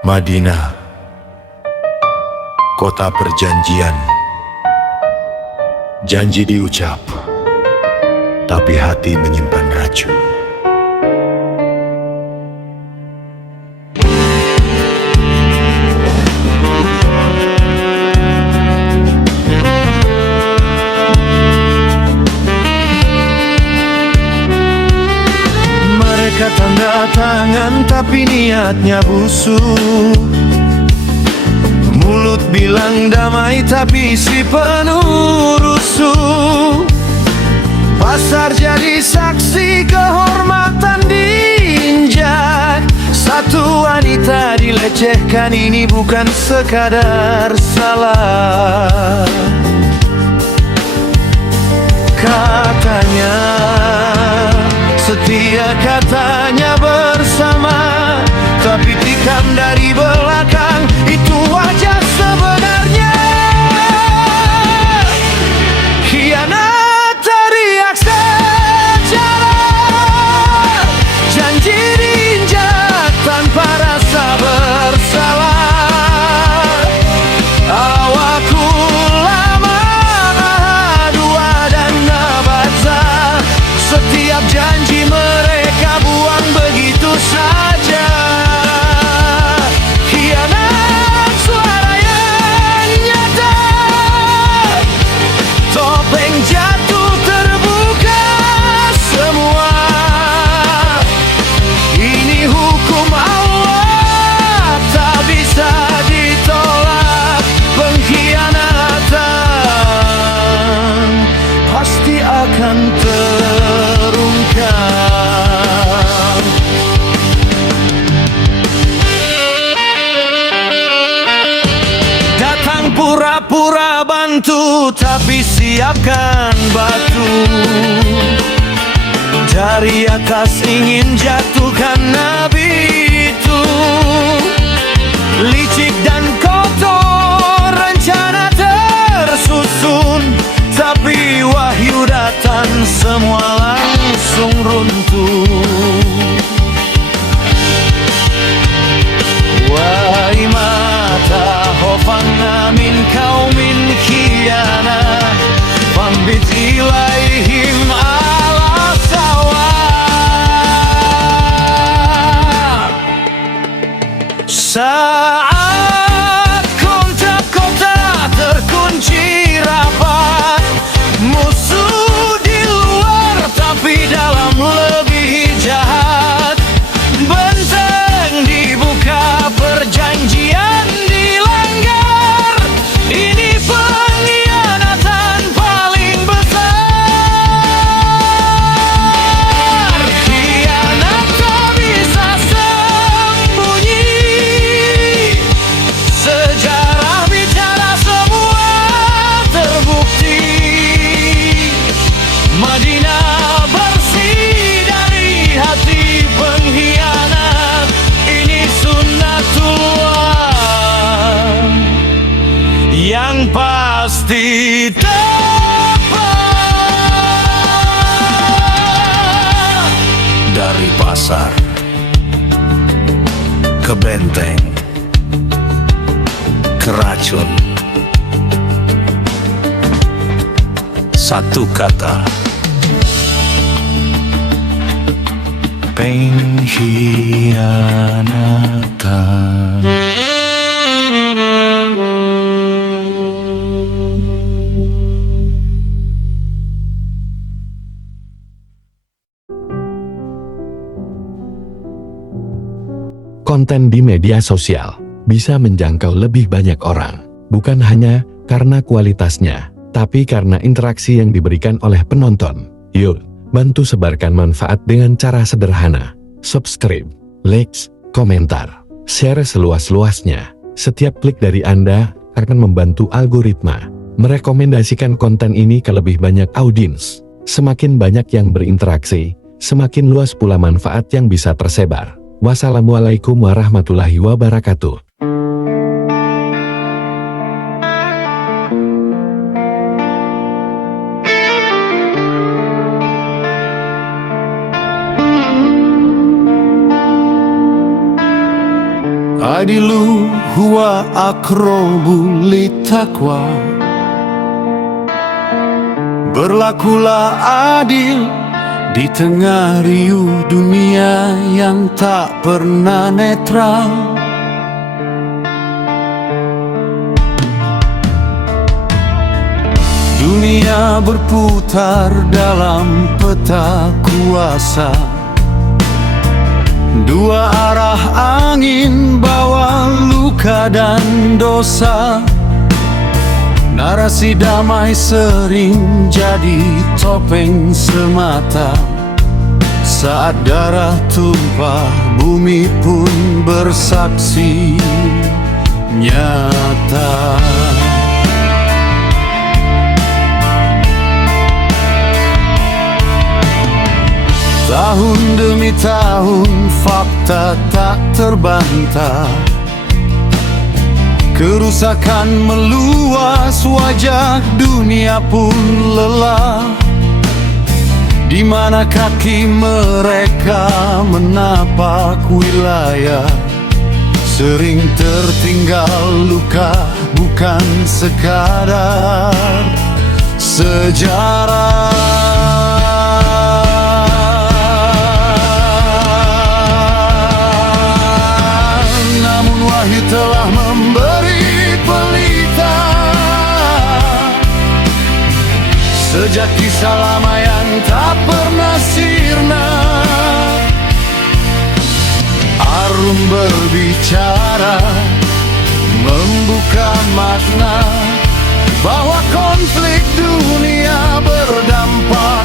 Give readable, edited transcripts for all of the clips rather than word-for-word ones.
Madinah, kota perjanjian. Janji diucap, tapi hati menyimpan racun. Mereka tanda tangan tapi niatnya busuk. Mulut bilang damai tapi isi penuh rusuh. Pasar jadi saksi kehormatan diinjak. Satu wanita dilecehkan, ini bukan sekadar salah. Katanya setia, katanya bersama, tapi tikam dari belakang, itu wajah sebenarnya. Khianat teriak secara, janji diinjak tanpa rasa bersalah. Awakku lama, dua dan Nabata, setiap janji mereka buang begitu saja. Khianat suara yang nyata, topeng jatuh terbuka semua. Ini hukum Allah, tak bisa ditolak. Pengkhianatan pasti akan terungkap. Datang pura-pura bantu, tapi siapkan batu. Dari atas ingin jatuhkan Nabi itu. Licik dan kotor rencana tersusun, tapi wahyu datang semua langsung runtuh. Wahai mata hofan min kaumin khianah, pambit ilaihim ala sawa. Saat kota-kota terkunci rapat, musuh di luar tapi dalam lebih jahat. Benteng dibuka, perjanjian dilanggar. Ini pengkhianatan paling besar. Khianat tak bisa sembunyi. Sejarah bicara, semua terbukti. Madinah bersih dari hati pengkhianat. Ini sunnatullah yang pasti tepat. Dari pasar ke benteng, ke racun, satu kata: pengkhianatan. Konten di media sosial bisa menjangkau lebih banyak orang, bukan hanya karena kualitasnya, tapi karena interaksi yang diberikan oleh penonton. Yuk, bantu sebarkan manfaat dengan cara sederhana. Subscribe, likes, komentar, share seluas-luasnya. Setiap klik dari Anda akan membantu algoritma merekomendasikan konten ini ke lebih banyak audiens. Semakin banyak yang berinteraksi, semakin luas pula manfaat yang bisa tersebar. Wassalamualaikum warahmatullahi wabarakatuh. Adilu huwa akrobu litakwa. Berlakulah adil di tengah riuh dunia yang tak pernah netral. Dunia berputar dalam peta kuasa. Dua arah angin bawa luka dan dosa. Narasi damai sering jadi topeng semata. Saat darah tumpah, bumi pun bersaksi nyata. Tahun demi tahun fakta tak terbantah. Kerusakan meluas, wajah dunia pun lelah. Di mana kaki mereka menapak wilayah, sering tertinggal luka, bukan sekadar sejarah. Telah memberi pelita sejak kisah lama yang tak pernah sirna. Arum berbicara, membuka makna bahwa konflik dunia berdampak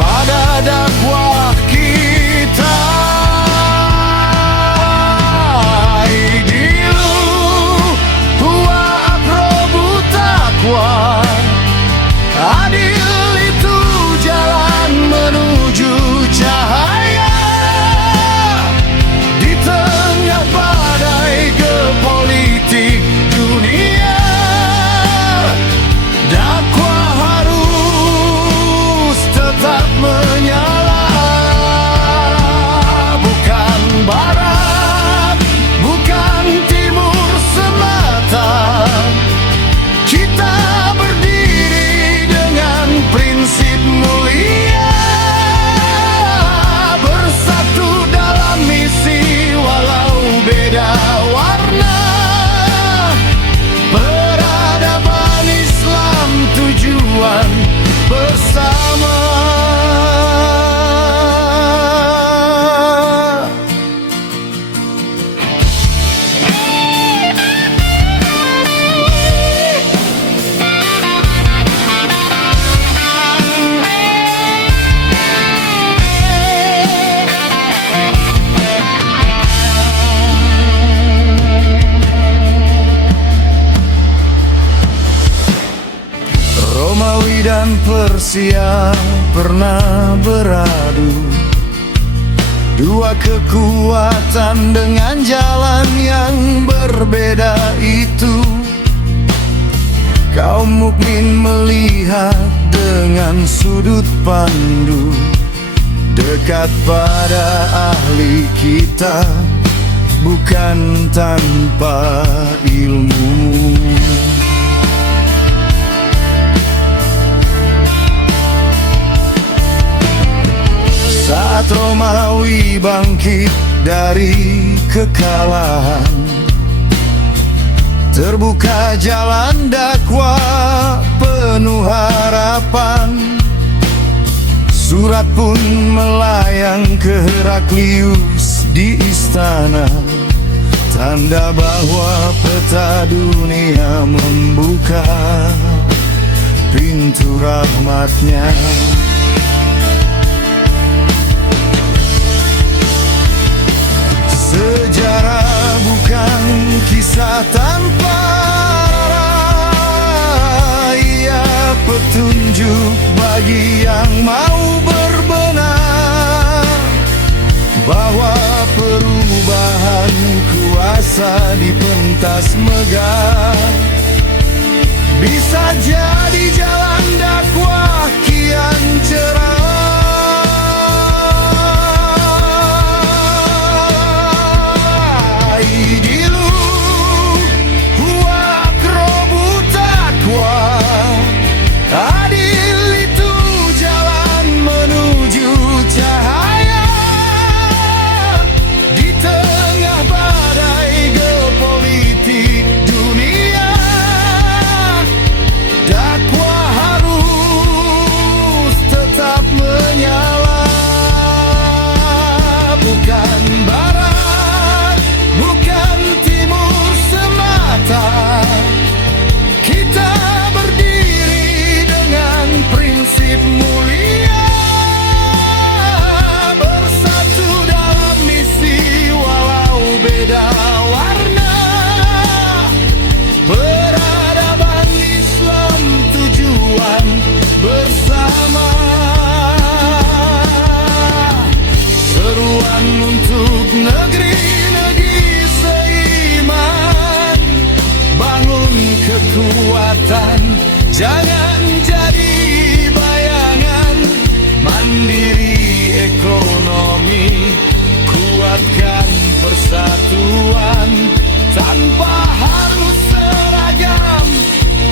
pada dakwah kita. Adil itu jalan menuju cahaya. Di tengah badai geopolitik dunia, dakwah harus tetap menyala. Bukan barat, bukan timur semata. Kita berdiri dengan prinsip mulia, bersatu dalam misi walau beda warna. Peradaban Islam tujuan bersama. Romawi dan Persia pernah beradu, dua kekuatan dengan jalan yang berbeda itu. Kaum mukmin melihat dengan sudut pandu, dekat pada ahli kitab, bukan tanpa ilmu. Saat Romawi bangkit dari kekalahan, terbuka jalan dakwah penuh harapan. Surat pun melayang ke Heraklius di istana, tanda bahwa peta dunia membuka pintu rahmatnya. Sejarah bukan kisah tanpa arah, ia petunjuk bagi yang mau berbenah, bahwa perubahan kuasa di pentas megah bisa jadi jalan dakwah kian cerah. Dilu dan untuk negeri-negeri seiman. Bangun kekuatan, jangan jadi bayangan. Mandiri ekonomi, kuatkan persatuan. Tanpa harus seragam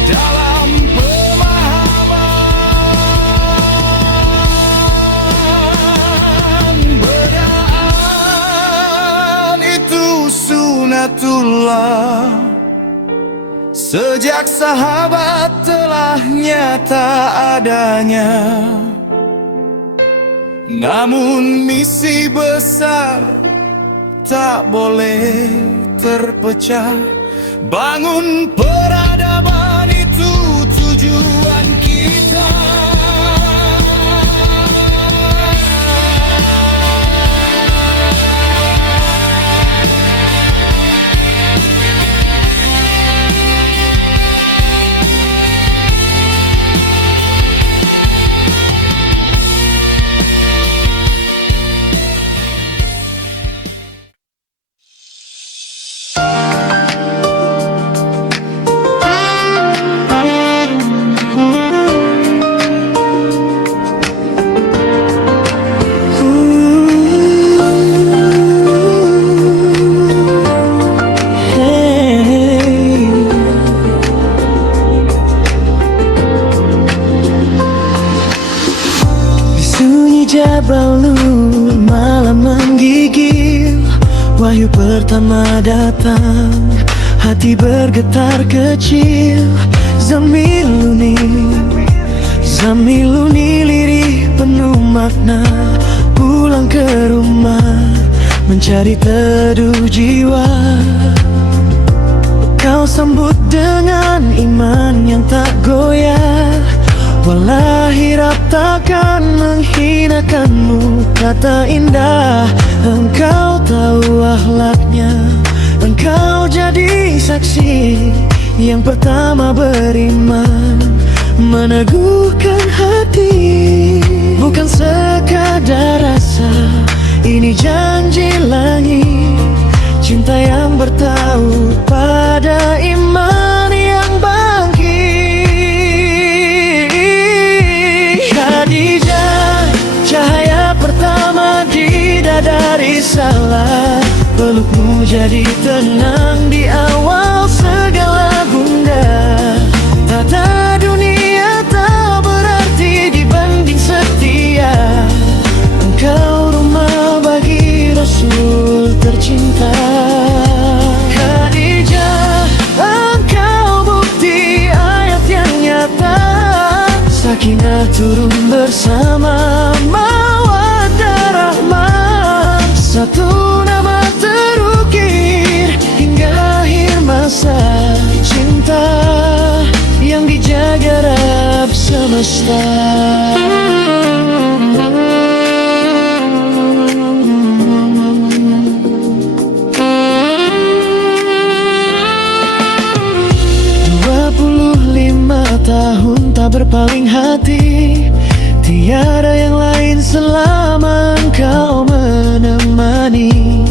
dalam pemahaman. Bedaan itu sunatullah, sejak sahabat telah nyata adanya. Namun misi besar tak boleh terpecah. Bangun peradaban itu tujuan kita. Jabal Nur malam menggigil, wahyu pertama datang, hati bergetar kecil. Zamiluni, Zamiluni lirih penuh makna, pulang ke rumah mencari teduh jiwa. Kau sambut dengan iman yang tak goyah. Wallahi Rab takkan menghinakanmu, kata indah. Engkau tahu akhlaknya, engkau jadi saksi yang pertama beriman, meneguhkan hati. Bukan sekadar rasa, ini janji langit, cinta yang bertaut pada iman yang bangkit. Khadijah, cahaya pertama di dada risalah, pelukmu jadi tenang di awal segala gundah. Tata dunia tak berarti dibanding setia, engkau rumah bagi Rasul tercinta. Khadijah, engkau bukti ayat yang nyata, sakinah turun bersama mawaddah rahmah. Satu nama terukir hingga akhir masa, cinta yang dijaga Rabb semesta. Tahun tak berpaling hati, tiada yang lain selama engkau menemani.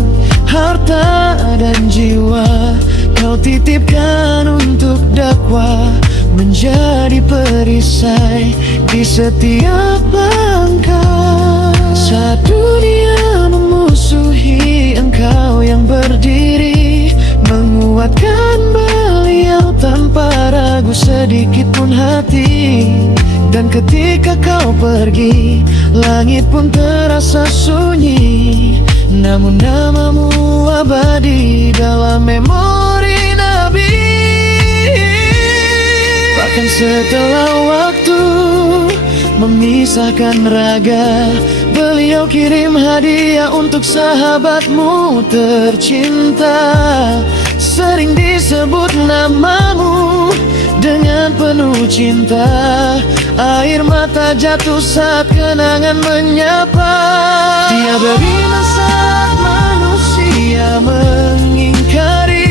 Harta dan jiwa kau titipkan untuk dakwah, menjadi perisai di setiap langkah. Saat dunia memusuhi, engkau yang berdiri, menguatkan beliau tanpa ragu sedikit pun hati. Dan ketika kau pergi, langit pun terasa sunyi, namun namamu abadi dalam memori Nabi. Bahkan setelah waktu memisahkan raga, beliau kirim hadiah untuk sahabatmu tercinta. Sering disebut namamu dengan penuh cinta, air mata jatuh saat kenangan menyapa. Tiada bina saat manusia mengingkari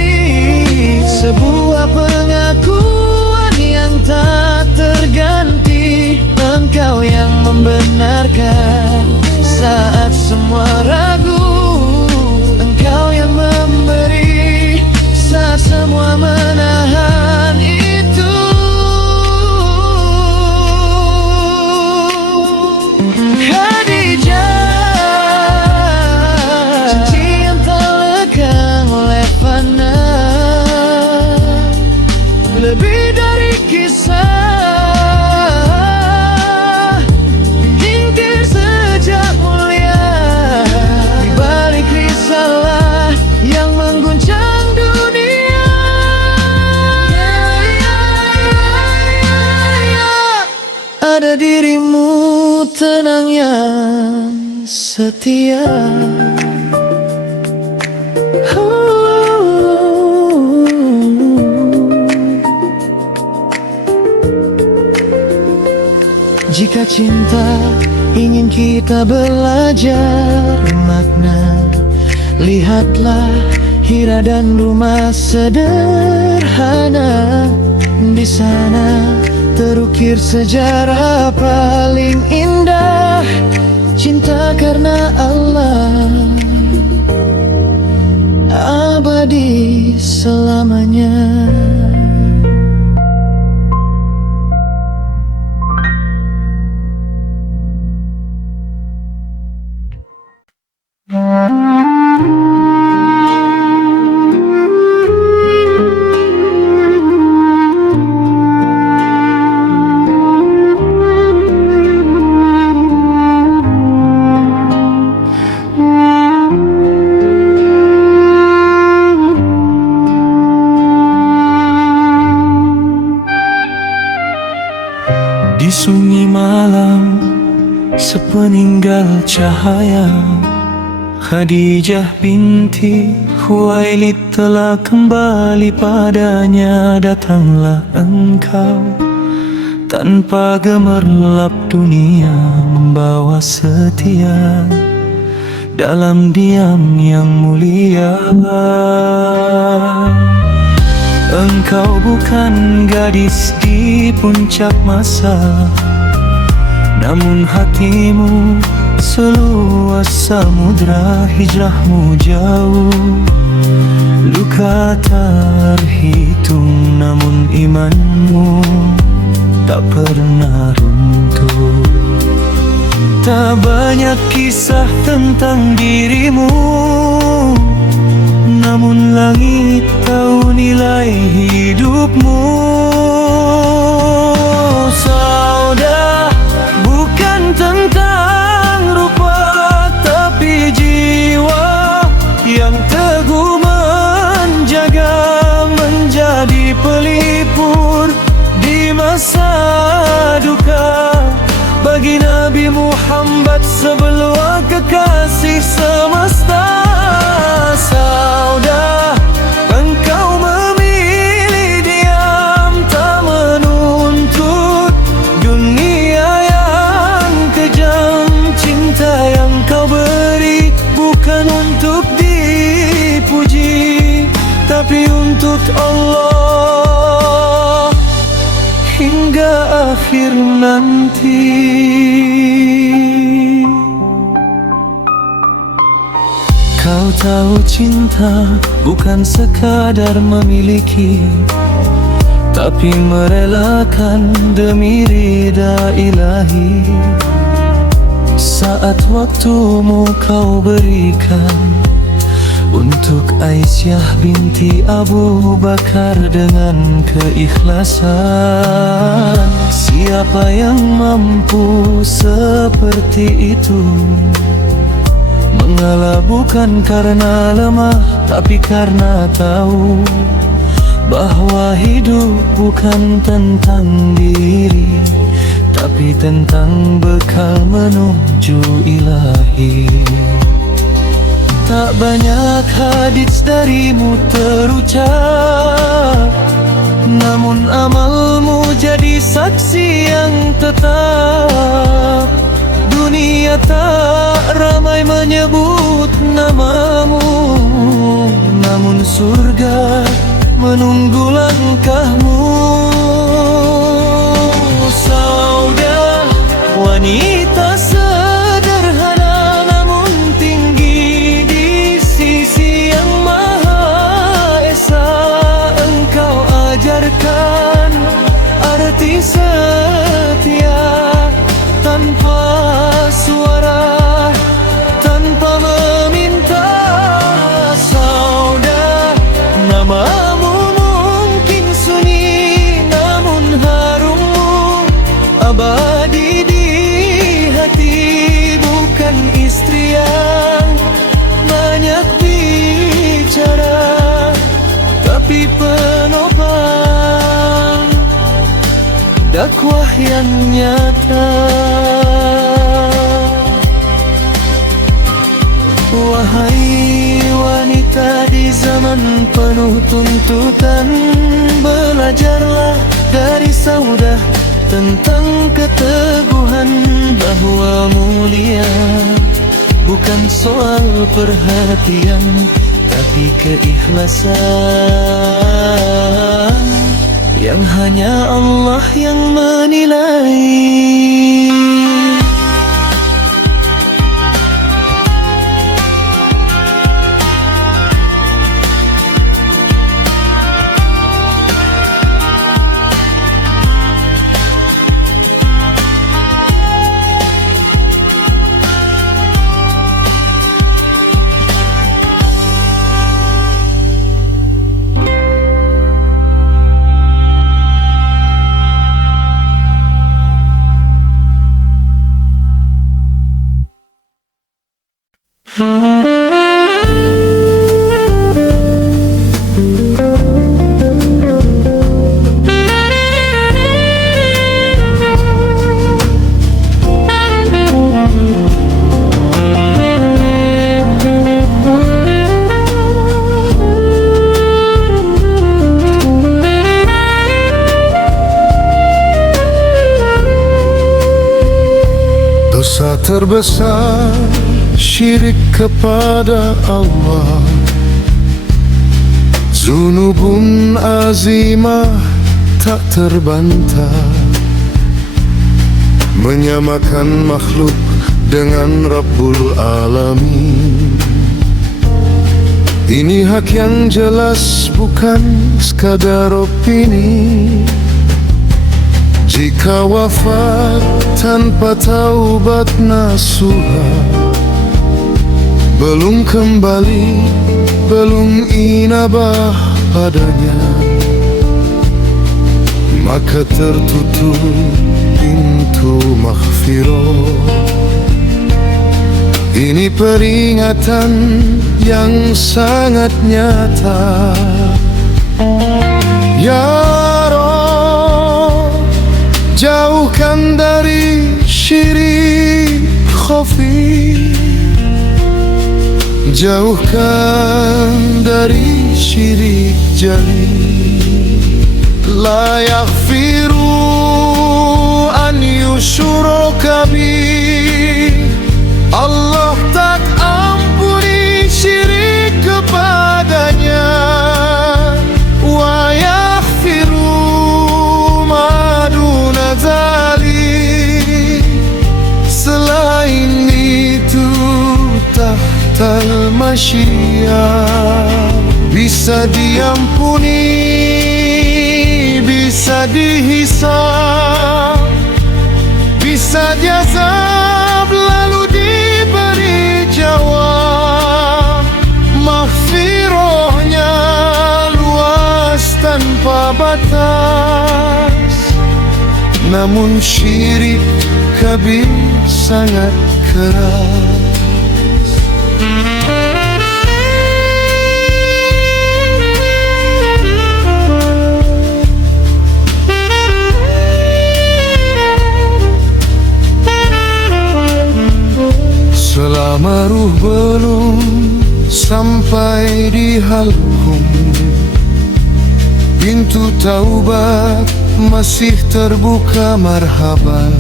sebuah pengakuan yang tak terganti. Engkau yang membenarkan saat semua ragu, dirimu tenang yang setia. Jika cinta ingin kita belajar makna, lihatlah Hira dan rumah sederhana. Di sana terukir sejarah paling indah, cinta karena Allah abadi selamanya. Di sunyi malam sepeninggal cahaya, Khadijah binti Khuwailid telah kembali padanya. Datanglah engkau tanpa gemerlap dunia, membawa setia dalam diam yang mulia. Engkau bukan gadis di puncak masa, namun hatimu seluas samudra. Hijrahmu jauh, luka terhitung, namun imanmu tak pernah runtuh. Tak banyak kisah tentang dirimu, namun langit tahu nilai hidupmu. Saudah bukan tentang rupa, tapi jiwa yang teguh menjaga, menjadi pelipur di masa duka. Bagi Nabi Muhammad sebelah kekasih semesta. Saudah, engkau memilih diam, tak menuntut dunia yang kejam. Cinta yang kau beri bukan untuk dipuji, tapi untuk Allah hingga akhir nanti. Kau tahu cinta bukan sekadar memiliki, tapi merelakan demi ridha ilahi. Saat waktumu kau berikan untuk Aisyah binti Abu Bakar dengan keikhlasan. Siapa yang mampu seperti itu? Mengalah bukan karena lemah, tapi karena tahu bahwa hidup bukan tentang diri, tapi tentang bekal menuju ilahi. Tak banyak hadits darimu terucap, namun amalmu jadi saksi yang tetap. Dunia tak ramai menyebut namamu, namun surga menunggu langkahmu. Saudah, wanita sederhana namun tinggi di sisi yang Maha Esa. Engkau ajarkan arti setia tanpa suara, tanpa meminta. Saudah, namamu mungkin sunyi, namun harummu abadi di hati. Bukan istri yang banyak bicara, tapi penopang dakwah dakwah yang nyata. Wahai wanita di zaman penuh tuntutan, belajarlah dari Saudah tentang keteguhan, bahwa mulia bukan soal perhatian, tapi keikhlasan yang hanya Allah yang menilai. Dosa terbesar syirik kepada Allah, zunubun azimah tak terbantah, menyamakan makhluk dengan Rabbul Alamin. Ini hak yang jelas, bukan sekadar opini. Jika wafat tanpa taubat nasuha, belum kembali, belum inabah padanya, maka tertutup pintu maghfirah. Ini peringatan yang sangat nyata. Ya Rabb, jauhkan dari syirik khafi, jauhkan dari syirik jali. La yaghfiru an yushraka bih, Allah tak ampuni syirik kepadanya. Wa yaghfiru ma duna dzalik, selain itu tahtal masyiah. Bisa diampuni, bisa dihisab, bisa diazab lalu diberi jawab. Maghfirahnya luas tanpa batas, namun syirik kabir sangat keras. Selama ruh belum sampai di halkum, pintu taubat masih terbuka marhaban.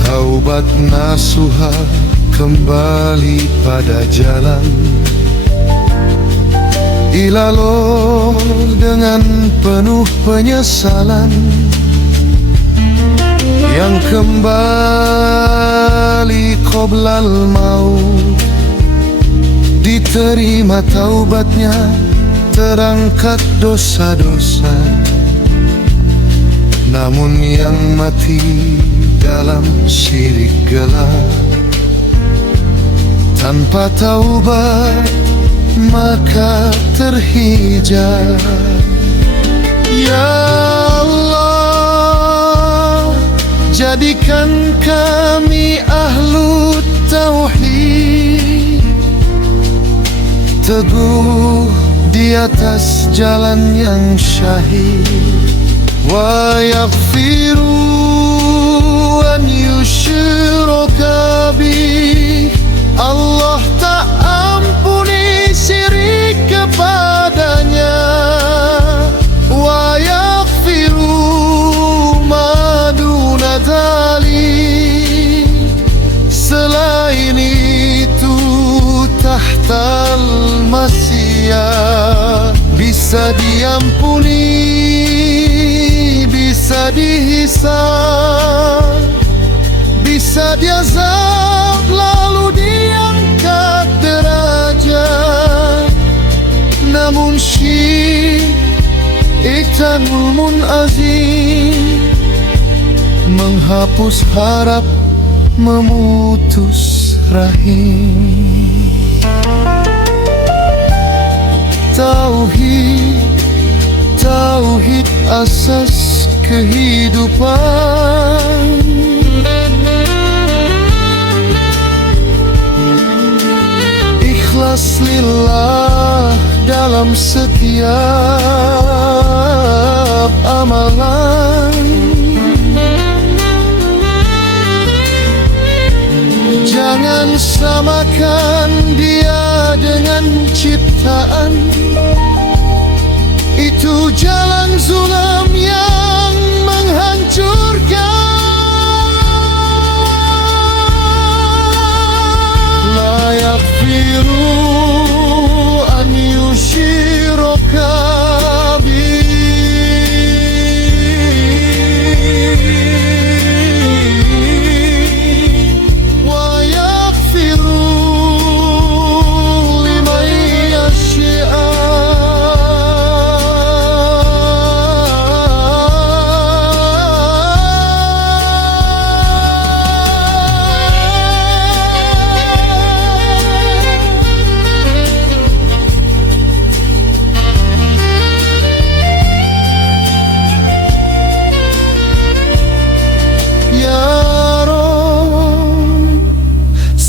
Taubat nasuha kembali pada jalan, ilallah dengan penuh penyesalan. Yang kembali qoblal maut, diterima taubatnya, terangkat dosa-dosa. Namun yang mati dalam syirik gelap, tanpa taubat maka terhijab. Ya Allah, jadikan kami ahlu tauhid, teguh di atas jalan yang syahid. ويغفر أن يشرك به. Allah tak ampuni syirik kepadanya. Wa yaghfiru ma duna dzalik, selain itu tahtal maksiat bisa diampuni, bisa dihisab, bisa diazab lalu diangkat derajat. Namun syirik zulmun azim, menghapus harap, memutus rahim. Tauhid, tauhid asas kehidupan. Ikhlas lillah dalam setiap amalan. Jangan samakan dia dengan ciptaan. Itu jalan zulam yang menghancurkan. La yaghfiru an yushiraka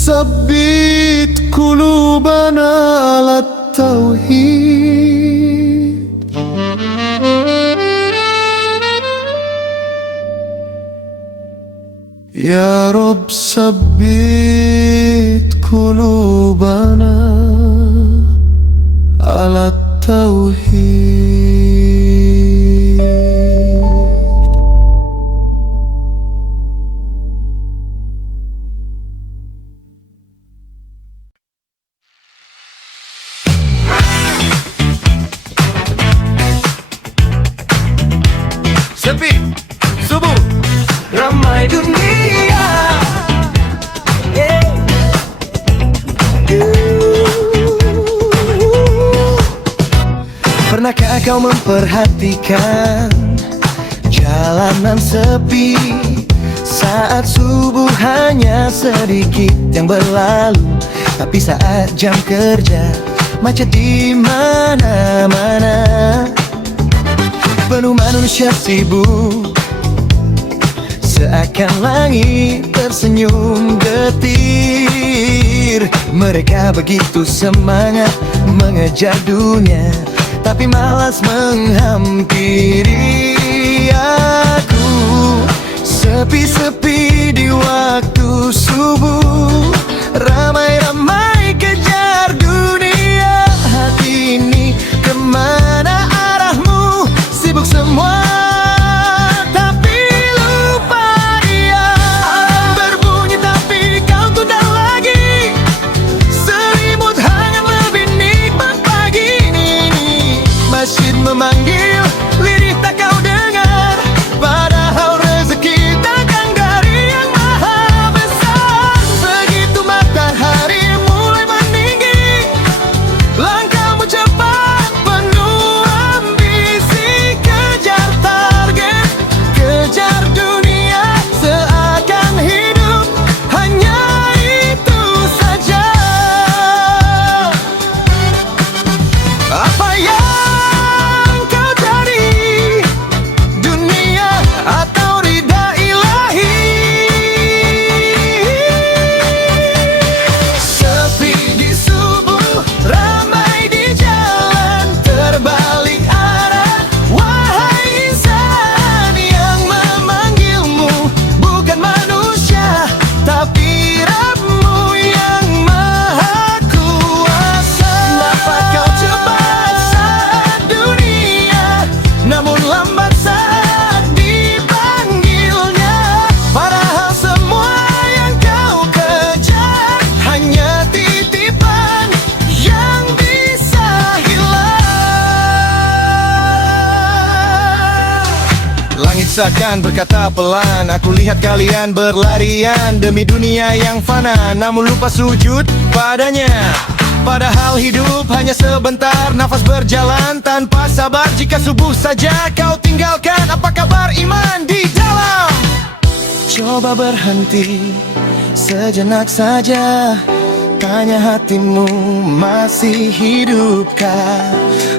Sabbit qulubana ala tauhid. Ya Rabb, sabbit qulubana ala tauhid. Sepi, subuh, ramai dunia. Pernahkah kau memperhatikan jalanan sepi saat subuh hanya sedikit yang berlalu, tapi saat jam kerja macet di mana-mana. Penuh manusia sibuk, seakan langit tersenyum getir. Mereka begitu semangat mengejar dunia, tapi malas menghampiri aku. Sepi-sepi di waktu subuh, ramai-ramai kejar dunia. Hati ini kemana arahmu? Sibuk semua tapi lupa dia. Alarm berbunyi tapi kau tunda lagi. Selimut hangat lebih nikmat pagi ini. Masjid memanggil, lirih tak kau dengar. Padahal rezeki datang dari yang maha besar. Begitu matahari Seakan berkata pelan, aku lihat kalian berlarian demi dunia yang fana, namun lupa sujud padanya. Padahal hidup hanya sebentar, nafas berjalan tanpa sabar. Jika subuh saja kau tinggalkan, apa kabar iman di dalam? Coba berhenti sejenak saja, tanya hatimu masih hidupkah,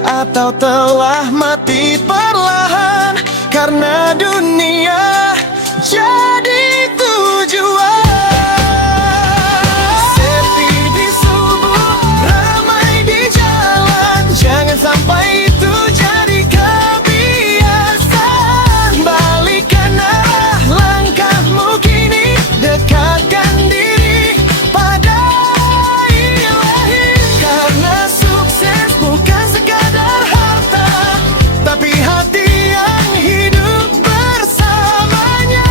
atau telah mati perlahan karena dunia jadi tujuan. Sepi di subuh, ramai di jalan, jangan sampai itu jadi kebiasaan. Balikkan arah langkahmu kini, dekatkan diri pada Ilahi. Karena sukses bukan sekadar harta, tapi hati yang hidup bersamanya.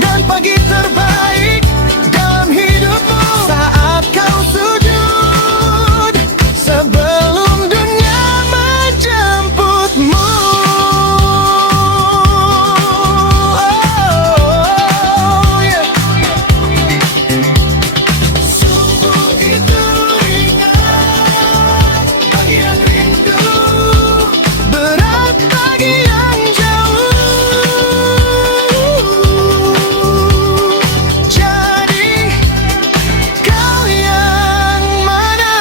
Dan pagi terbaik dalam hidupmu saat kau sujud sebelum dunia menjemputmu. Oh, yeah. Subuh itu ringan bagi yang rindu, berat bagi yang jauh. Jadi kau yang mana?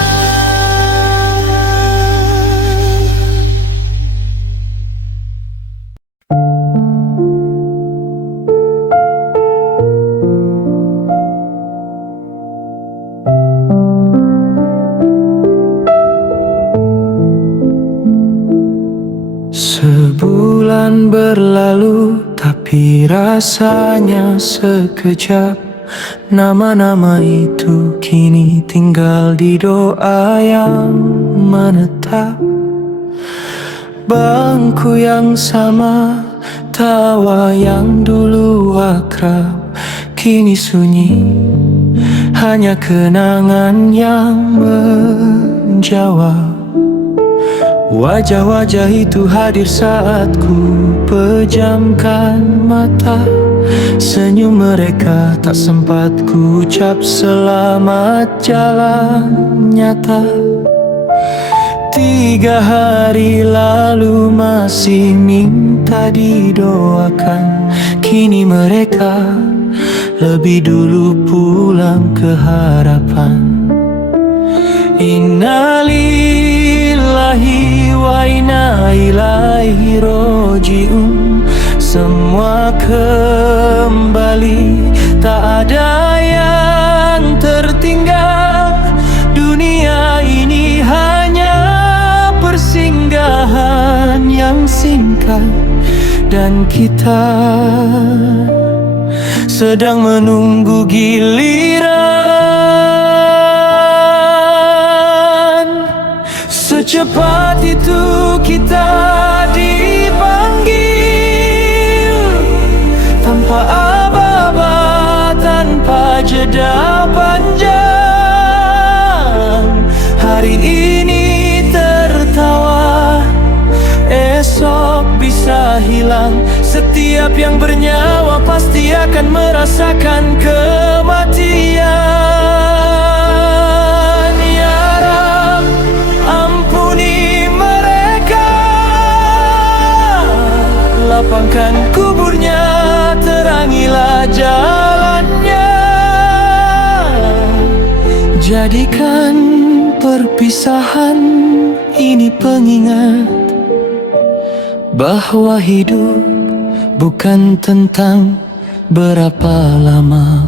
Sebulan berlalu, tapi rasanya sekejap. Nama-nama itu kini tinggal di doa yang menetap. Bangku yang sama, tawa yang dulu akrab, kini sunyi, hanya kenangan yang menjawab. Wajah-wajah itu hadir saat ku pejamkan mata. Senyum mereka tak sempat ku ucap selamat jalan nyata. 3 hari lalu masih minta didoakan, kini mereka lebih dulu pulang ke harapan. Innalillahi wa inna ilaihi roji'un. Semua kembali, tak ada yang tertinggal. Dunia ini hanya persinggahan yang singkat, dan kita sedang menunggu giliran. Secepat itu kita dipanggil, tanpa aba-aba, tanpa jeda panjang. Hari ini tertawa, esok bisa hilang. Setiap yang bernyawa pasti akan merasakan kematian. Ya Rab, ampuni mereka, lapangkan kuburnya, terangilah jalannya. Jadikan perpisahan ini pengingat bahwa hidup bukan tentang berapa lama.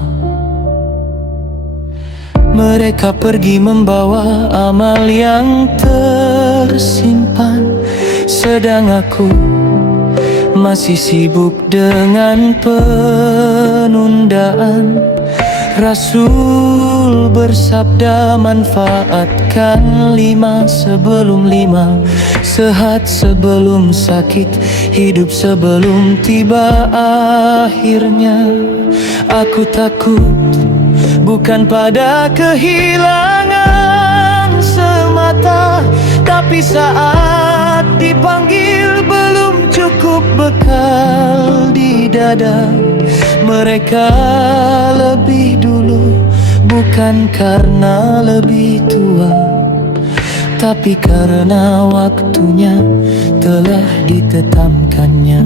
Mereka pergi membawa amal yang tersimpan, sedang aku masih sibuk dengan penundaan. Rasul bersabda, manfaatkan 5 sebelum 5, sehat sebelum sakit, hidup sebelum tiba akhirnya. Aku takut bukan pada kehilangan semata, tapi saat dipanggil belum cukup bekal di menghadap mereka lebih dulu, bukan karena lebih tua, tapi karena waktunya telah ditetapkannya.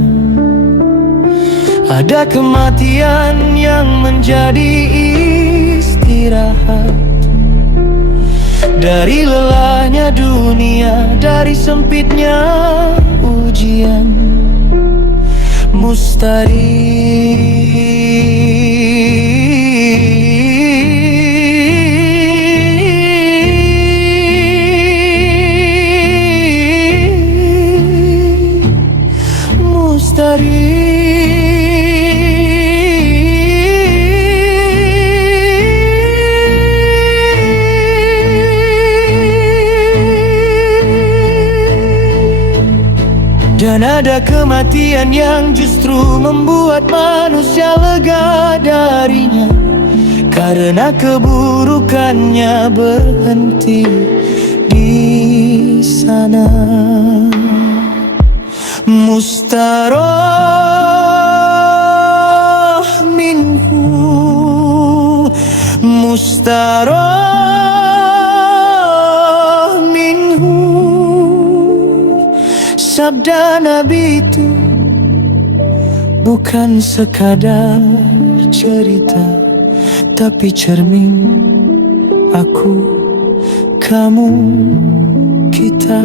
Ada kematian yang menjadi istirahat dari lelahnya dunia, dari sempitnya ujian. Dan ada kematian yang justru membuat manusia lega darinya, karena keburukannya berhenti di sana. Mustaroh minhu, mustaroh minhu. Sabda Nabi itu bukan sekadar cerita, tapi cermin aku, kamu, kita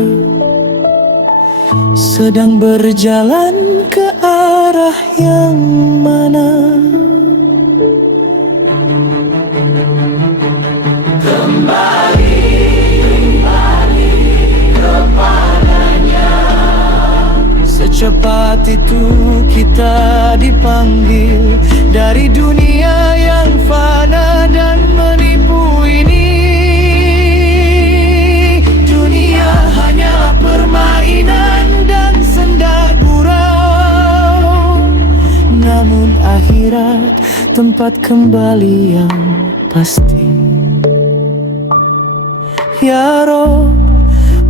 sedang berjalan ke arah yang mana. Secepat itu kita dipanggil dari dunia yang fana dan menipu ini. Dunia hanyalah permainan dan senda gurau, namun akhirat tempat kembali yang pasti. Ya Rob,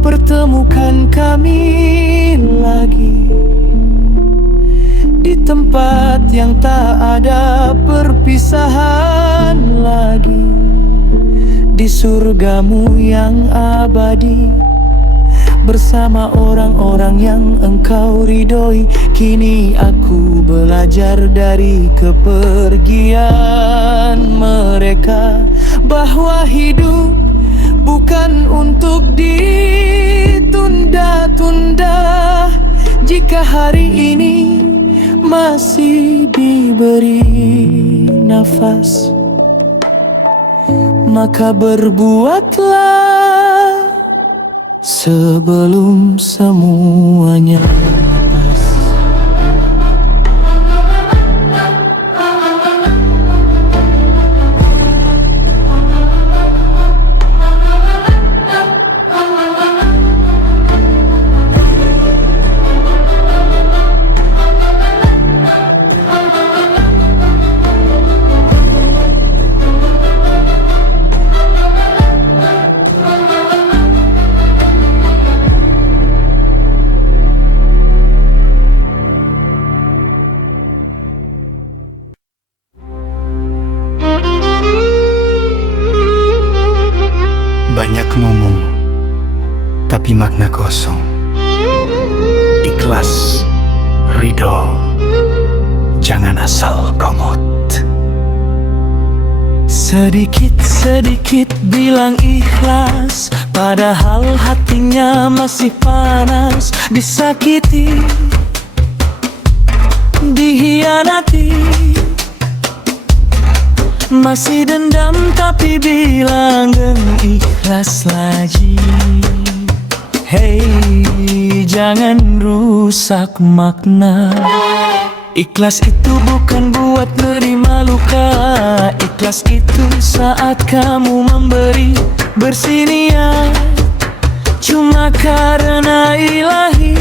pertemukan kami lagi di tempat yang tak ada perpisahan lagi, di surgamu yang abadi, bersama orang-orang yang engkau ridhoi. Kini aku belajar dari kepergian mereka, bahwa hidup bukan untuk ditunda-tunda. Jika hari ini masih diberi nafas, maka berbuatlah sebelum semuanya lepas. Banyak ngomong, tapi makna kosong. Ikhlas, ridho, jangan asal komot. Sedikit-sedikit bilang ikhlas, padahal hatinya masih panas. Disakiti, dihianati, masih dendam tapi bilang demi ikhlas lagi. Hey, jangan rusak makna. Ikhlas itu bukan buat nerima luka. Ikhlas itu saat kamu memberi bersinia cuma karena ilahi.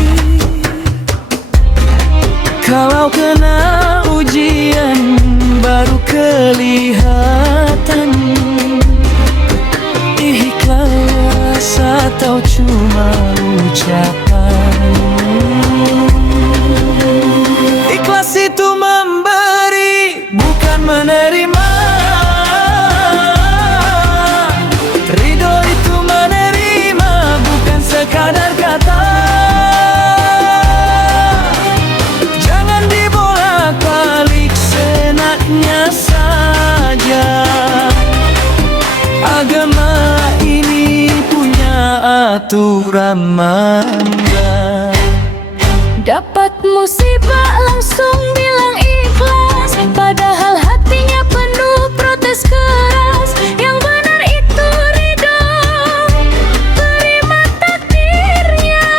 Kalau kena ujian baru kelihatan ikhlas atau cuma ucapan. Ikhlas itu aturan manda. Dapat musibah langsung bilang ikhlas, padahal hatinya penuh protes keras. Yang benar itu ridho, terima takdirnya.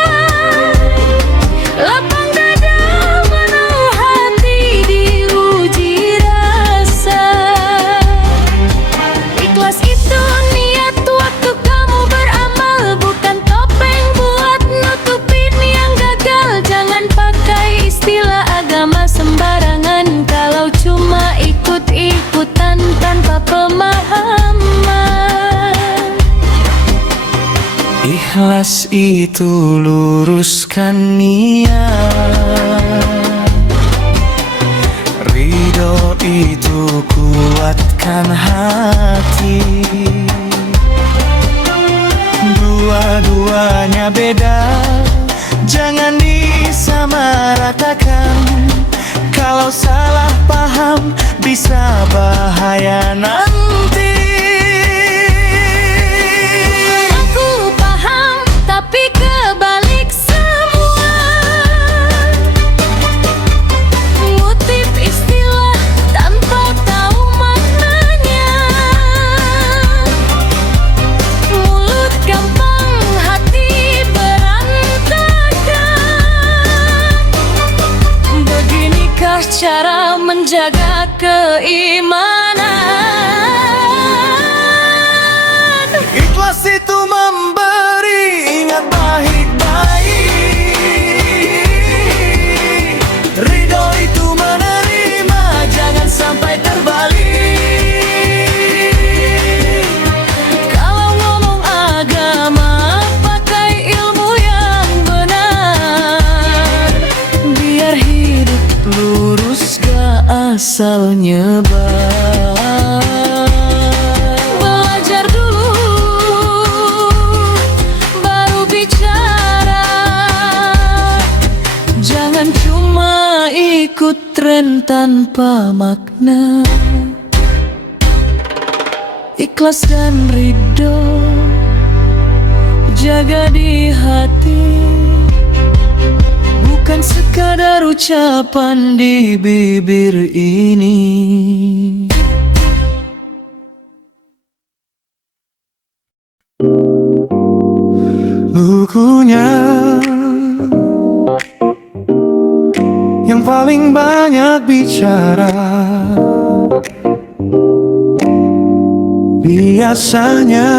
Lapang dada, penuh hati diuji rasa. Ikhlas itu niat waktu kamu beramal, bukan topeng buat nutupin yang gagal. Jangan pakai istilah agama sembarangan kalau cuma ikut-ikutan tanpa pemahaman. Ikhlas itu luruskan niat, ridho itu kuatkan hati. Dua-duanya beda, jangan disamaratakan. Kalau salah paham bisa bahaya nanti. Aku paham, tapi kebalik semua. Ngutip istilah tanpa tahu maknanya. Mulut gampang, hati berantakan. Beginikah cara menjaga keimanan? Ikhlas itu memberi, ingat baik-baik. Ridho itu menerima, jangan sampai terbalik. Kalau ngomong agama, pakai ilmu yang benar. Biar hidup lurus gak asal nyebar. Belajar dulu, baru bicara. Jangan cuma ikut tren tanpa makna. Ikhlas dan ridho jaga di hati, bukan sekadar ucapan di bibir ini. Bukunya yang paling banyak bicara, biasanya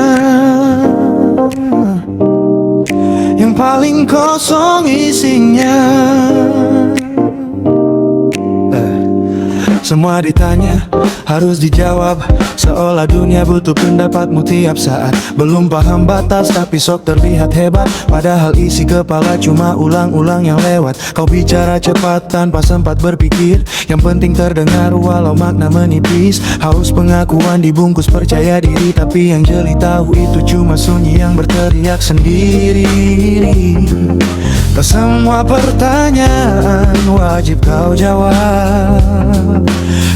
yang paling kosong isinya. Semua ditanya, harus dijawab, seolah dunia butuh pendapatmu tiap saat. Belum paham batas tapi sok terlihat hebat, padahal isi kepala cuma ulang-ulang yang lewat. Kau bicara cepat tanpa sempat berpikir, yang penting terdengar walau makna menipis. Haus pengakuan dibungkus percaya diri, tapi yang jeli tahu itu cuma sunyi yang berteriak sendiri. Tak semua pertanyaan wajib kau jawab,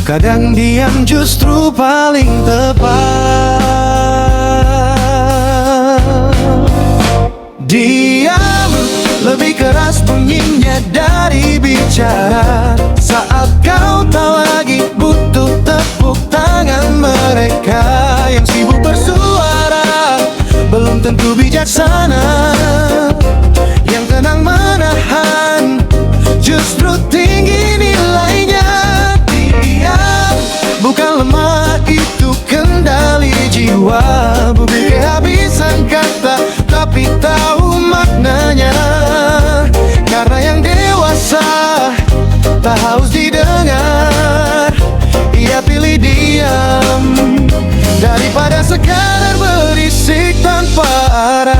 kadang diam justru paling tepat. Diam lebih keras bunyinya dari bicara. Saat kau tak lagi butuh tepuk tangan mereka yang sibuk bersuara, belum tentu bijaksana. Yang tenang menahan justru tinggi nilainya. Diam bukan lemah, itu kendali jiwa. Bukan kehabisan kata tapi tahu maknanya. Karena yang dewasa tak haus didengar, ia pilih diam daripada sekadar berisik tanpa arah.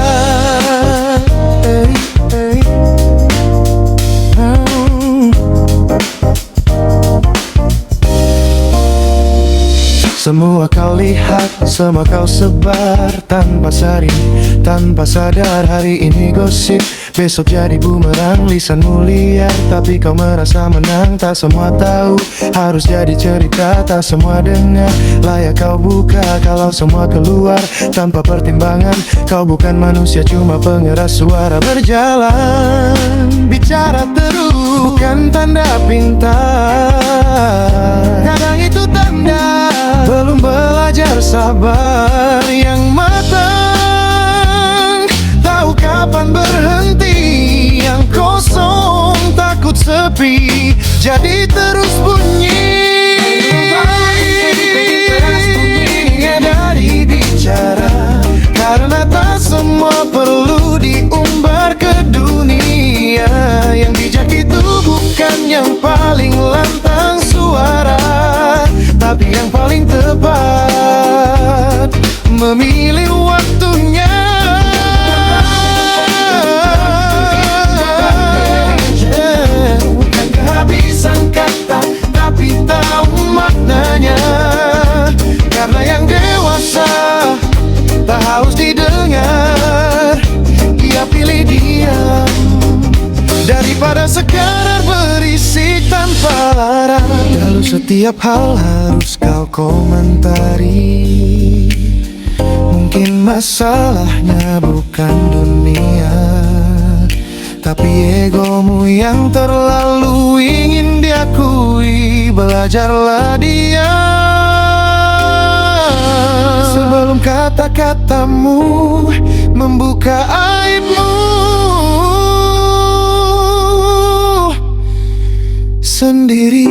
Semua kau lihat, semua kau sebar tanpa saring, Tanpa sadar hari ini gosip, besok jadi bumerang. Lisanmu liar tapi kau merasa menang. Tak semua tahu, harus jadi cerita. Tak semua dengar, layak kau buka. Kalau semua keluar tanpa pertimbangan, kau bukan manusia, cuma pengeras suara. Berjalan, bicara terus, bukan tanda pintar. Kadang itu tanda belum belajar sabar yang matang. Tahu kapan berhenti, yang kosong takut sepi, jadi terus bunyi. Dari bicara, karena tak semua perlu diumbar ke dunia. Yang bijak itu bukan yang paling lantang suara, tapi yang paling tepat memilih waktunya. Bukan kehabisan kata, tapi tahu maknanya. Karena yang dewasa tak harus didengar, ia pilih diam daripada sekadar berisik tanpa larang. Lalu setiap hal harus kau komentari. Mungkin masalahnya bukan dunia, tapi egomu yang terlalu ingin diakui. Belajarlah diam sebelum kata-katamu membuka aibmu sendiri.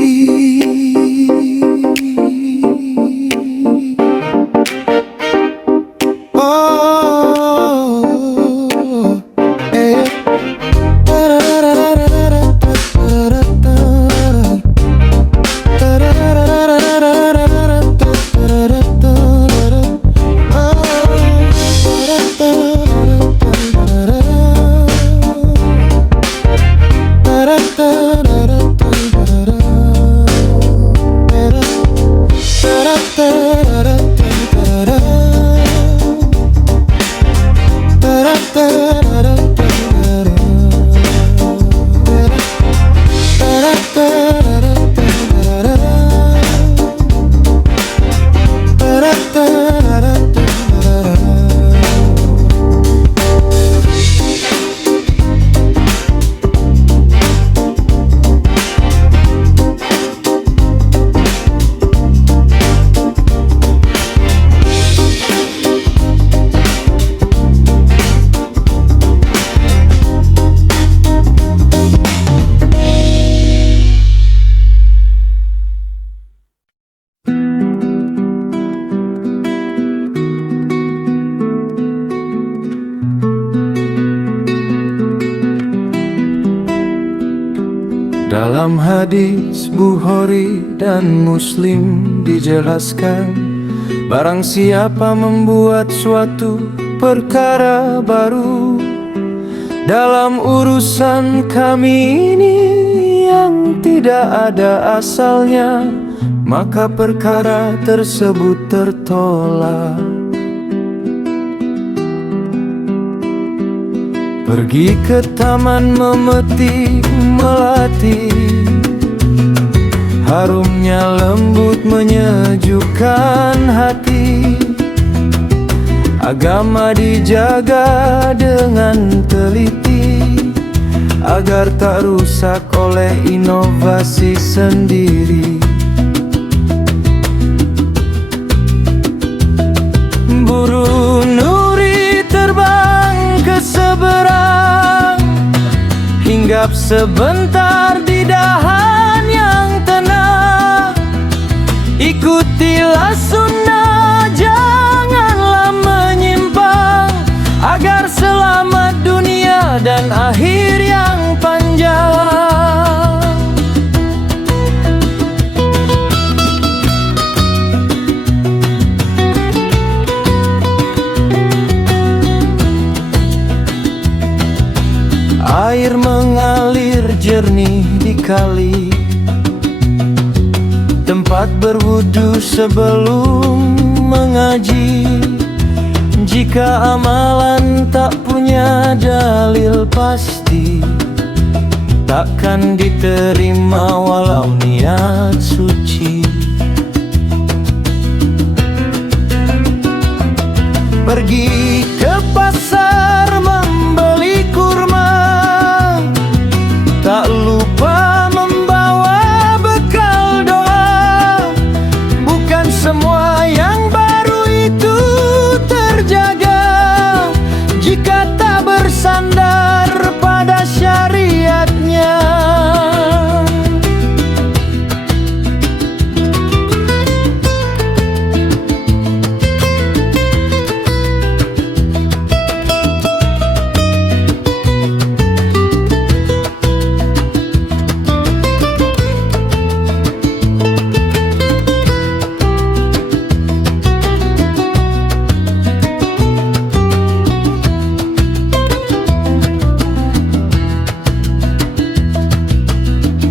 Dalam hadis Bukhari dan Muslim dijelaskan, barang siapa membuat suatu perkara baru dalam urusan kami ini yang tidak ada asalnya, maka perkara tersebut tertolak. Pergi ke taman memetik melati, harumnya lembut menyejukkan hati. Agama dijaga dengan teliti, agar tak rusak oleh inovasi sendiri. Burung nuri terbang ke seberang, hinggap sebentar di dahan yang tenang. Ikutilah sunnah, janganlah menyimpang, agar selamat dunia dan akhir yang panjang. Air mengalir jernih di kali, tempat berwudu sebelum mengaji. Jika amalan tak punya dalil pasti, takkan diterima walau niat suci. Pergi ke pasar membeli kurma, tak lupa membawa bekal doa. Bukan semua yang baru itu terjaga jika tak bersandar pada syariatnya.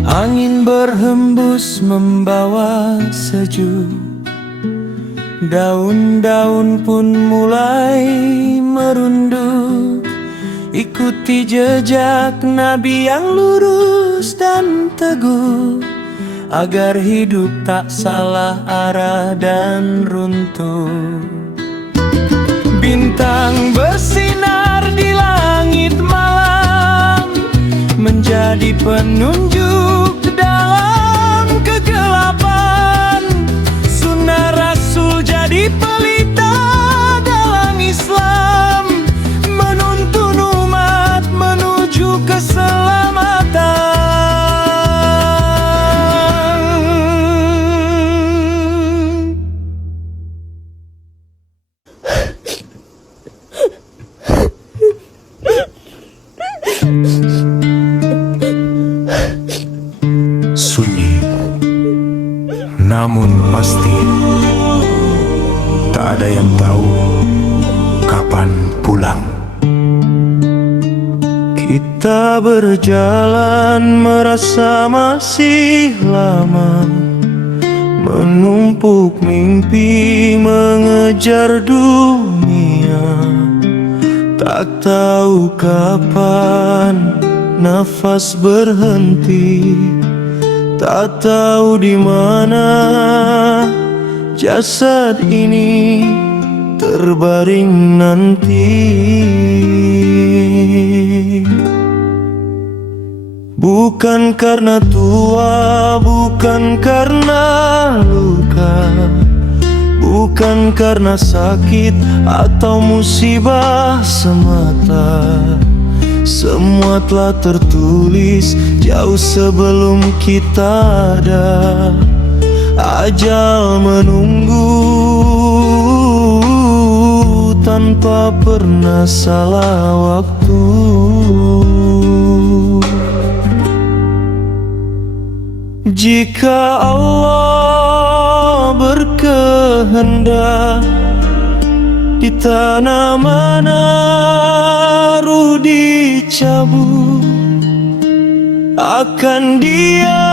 Angin berhembus membawa sejuk, daun-daun pun mulai merunduk. Ikuti jejak Nabi yang lurus dan teguh, agar hidup tak salah arah dan runtuh. Bintang bersinar di langit malam, menjadi penunjuk dalam kegelapan. Sunnah Rasul jadi pelita dalam Islam, menuntun umat menuju keselamatan. Sunyi, namun pasti tak ada yang tahu kapan pulang. Kita berjalan merasa masih lama, menumpuk mimpi mengejar dunia. Tak tahu kapan nafas berhenti, tak tahu di mana jasad ini terbaring nanti. Bukan karena tua, bukan karena luka, bukan karena sakit atau musibah semata. Semua telah tertulis jauh sebelum kita ada. Ajal menunggu tanpa pernah salah waktu. Jika Allah berkehendak, di tanah mana ruh dicabut, akan Dia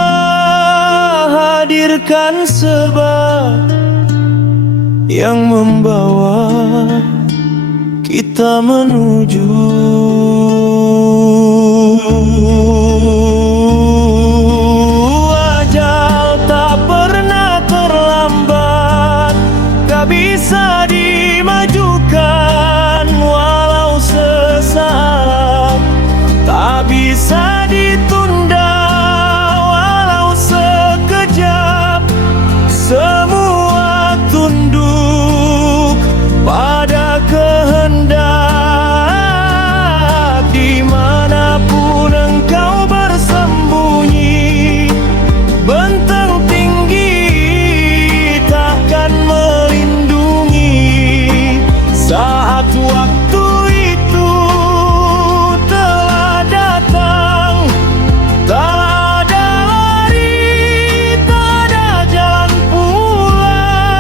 hadirkan sebab yang membawa kita menuju. Ajal tak pernah terlambat, tak bisa dimajukan walau sesaat, tak bisa ditunda walau sekejap. Semua tunduk pada kehendak, dimanapun engkau bersembunyi. Benteng tinggi takkan melindungi saat waktu itu telah datang. Tak ada lari, tak ada jalan pulang.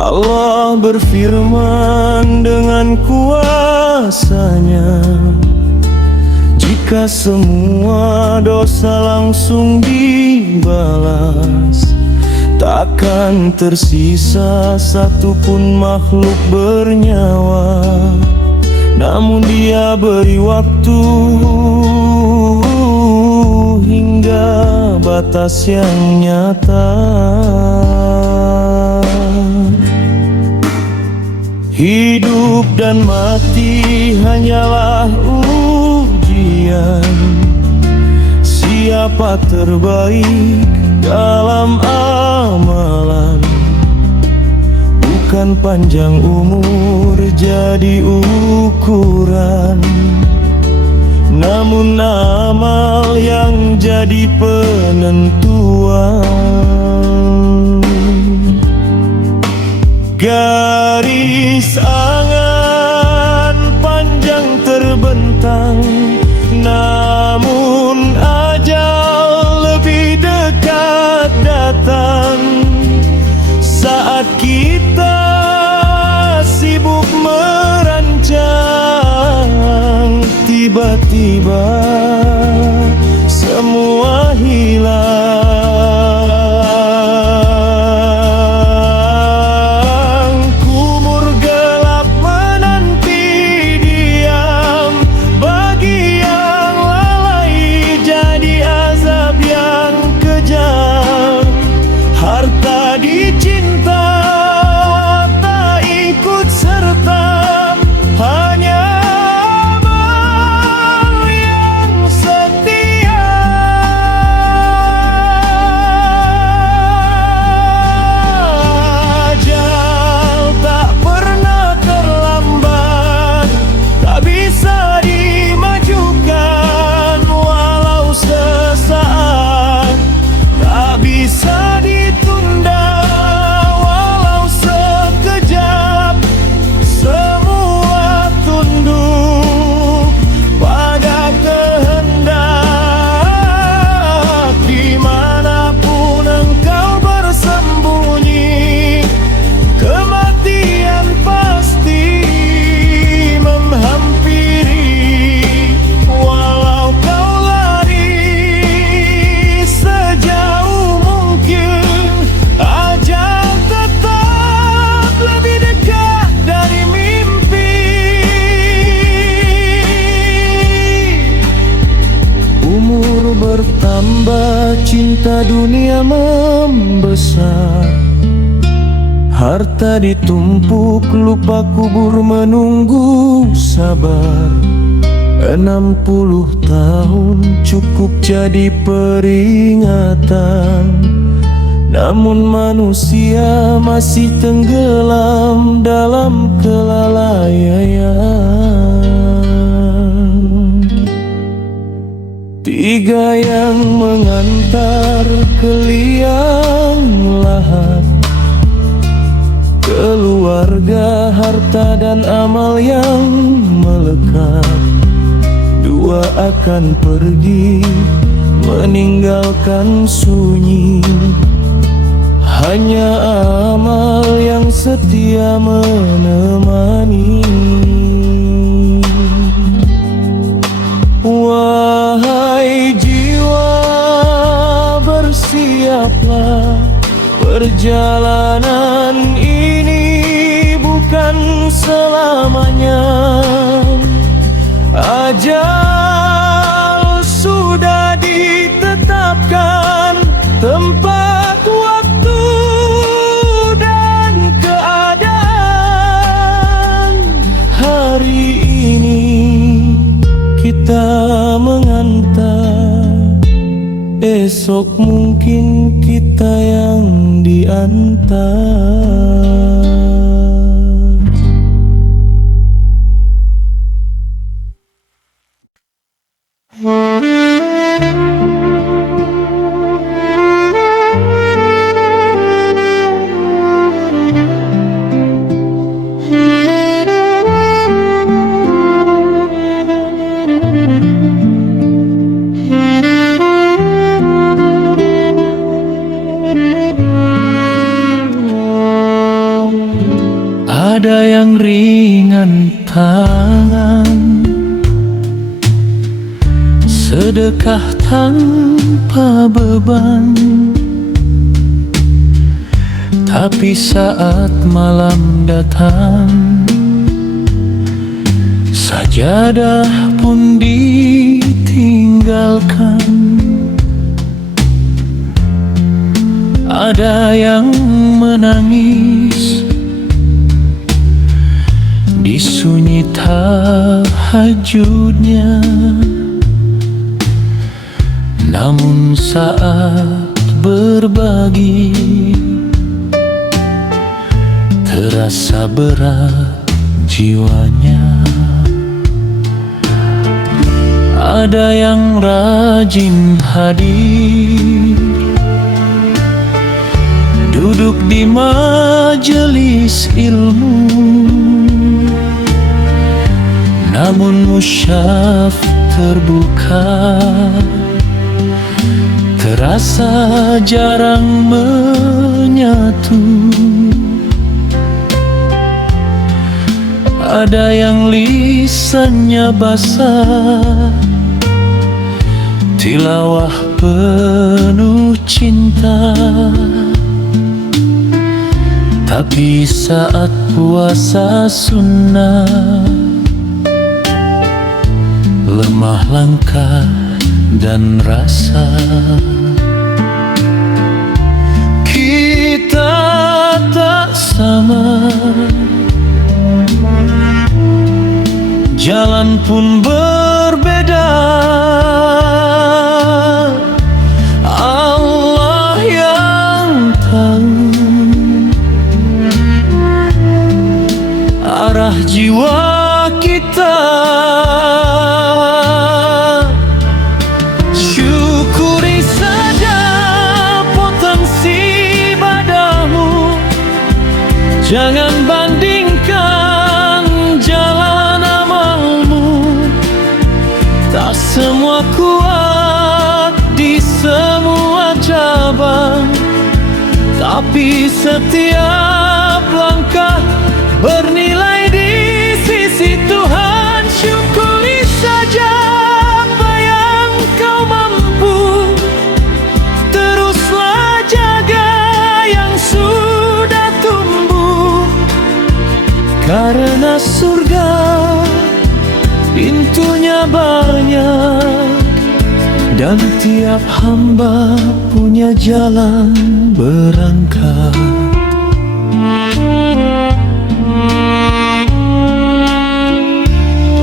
Allah berfirman dengan kuasanya, jika semua dosa langsung dibalas, takkan tersisa satupun makhluk bernyawa. Namun dia beri waktu hingga batas yang nyata. Hidup dan mati hanyalah ujian. Siapa terbaik dalam amalan? Bukan panjang umur jadi ukuran, namun amal yang jadi penentuan. Garis angan panjang terbentang, namun ajal lebih dekat datang. Saat kita sibuk merancang, tiba-tiba semua hilang. Kumur gelap menanti diam, bagi yang lalai jadi azab yang kejam. Harta dicinta tak ikut serta, hanya amal yang setia. Ajal tak pernah terlambat, tak bisa dimajukan walau sesaat, tak bisa ditunda walau sekejap. Semua tunduk pada kehendak. Dimanapun engkau bersembunyi, kematian pasti menghampiri. Walau kau lari sejauh mungkin, ajal tetap lebih dekat dari mimpi. Umur bertambah, cinta dunia membesar. Harta ditumpuk, lupa kubur menunggu sabar. 60 tahun cukup jadi peringatan, namun manusia masih tenggelam dalam kelalaian. Tiga yang mengantar ke liang lahat, keluarga, harta dan amal yang melekat. Dua akan pergi meninggalkan sunyi, hanya amal yang setia menemani. Wahai jiwa, bersiaplah, perjalanan ini bukan selamanya. Ajal sudah ditetapkan, tempat, waktu, dan keadaan. Hari ini kita mengantar, esok mungkin kita yang diantar. Ada yang ringan tangan, sedekah tanpa beban. Tapi saat malam datang, sajadah pun ditinggalkan. Ada yang menangis di sunyi tahajudnya, namun saat berbagi terasa berat jiwanya. Ada yang rajin hadir, duduk di majelis ilmu, namun musyaf terbuka, terasa jarang menyatu. Ada yang lisannya basah, tilawah penuh cinta, tapi saat puasa sunnah lemah langkah dan rasa. Kita tak sama, jalan pun berbeda. Allah yang tahu arah jiwa kita. Syukuri saja potensi padamu, jangan bandingkan jalan amalmu. Tak semua kuat di semua cabang, tapi setiap langkah bernilai di sisi Tuhan. Syukuri saja apa yang kau mampu, teruslah jaga yang sudah tumbuh, karena surga pintunya banyak dan tiap hamba punya jalan berangkat.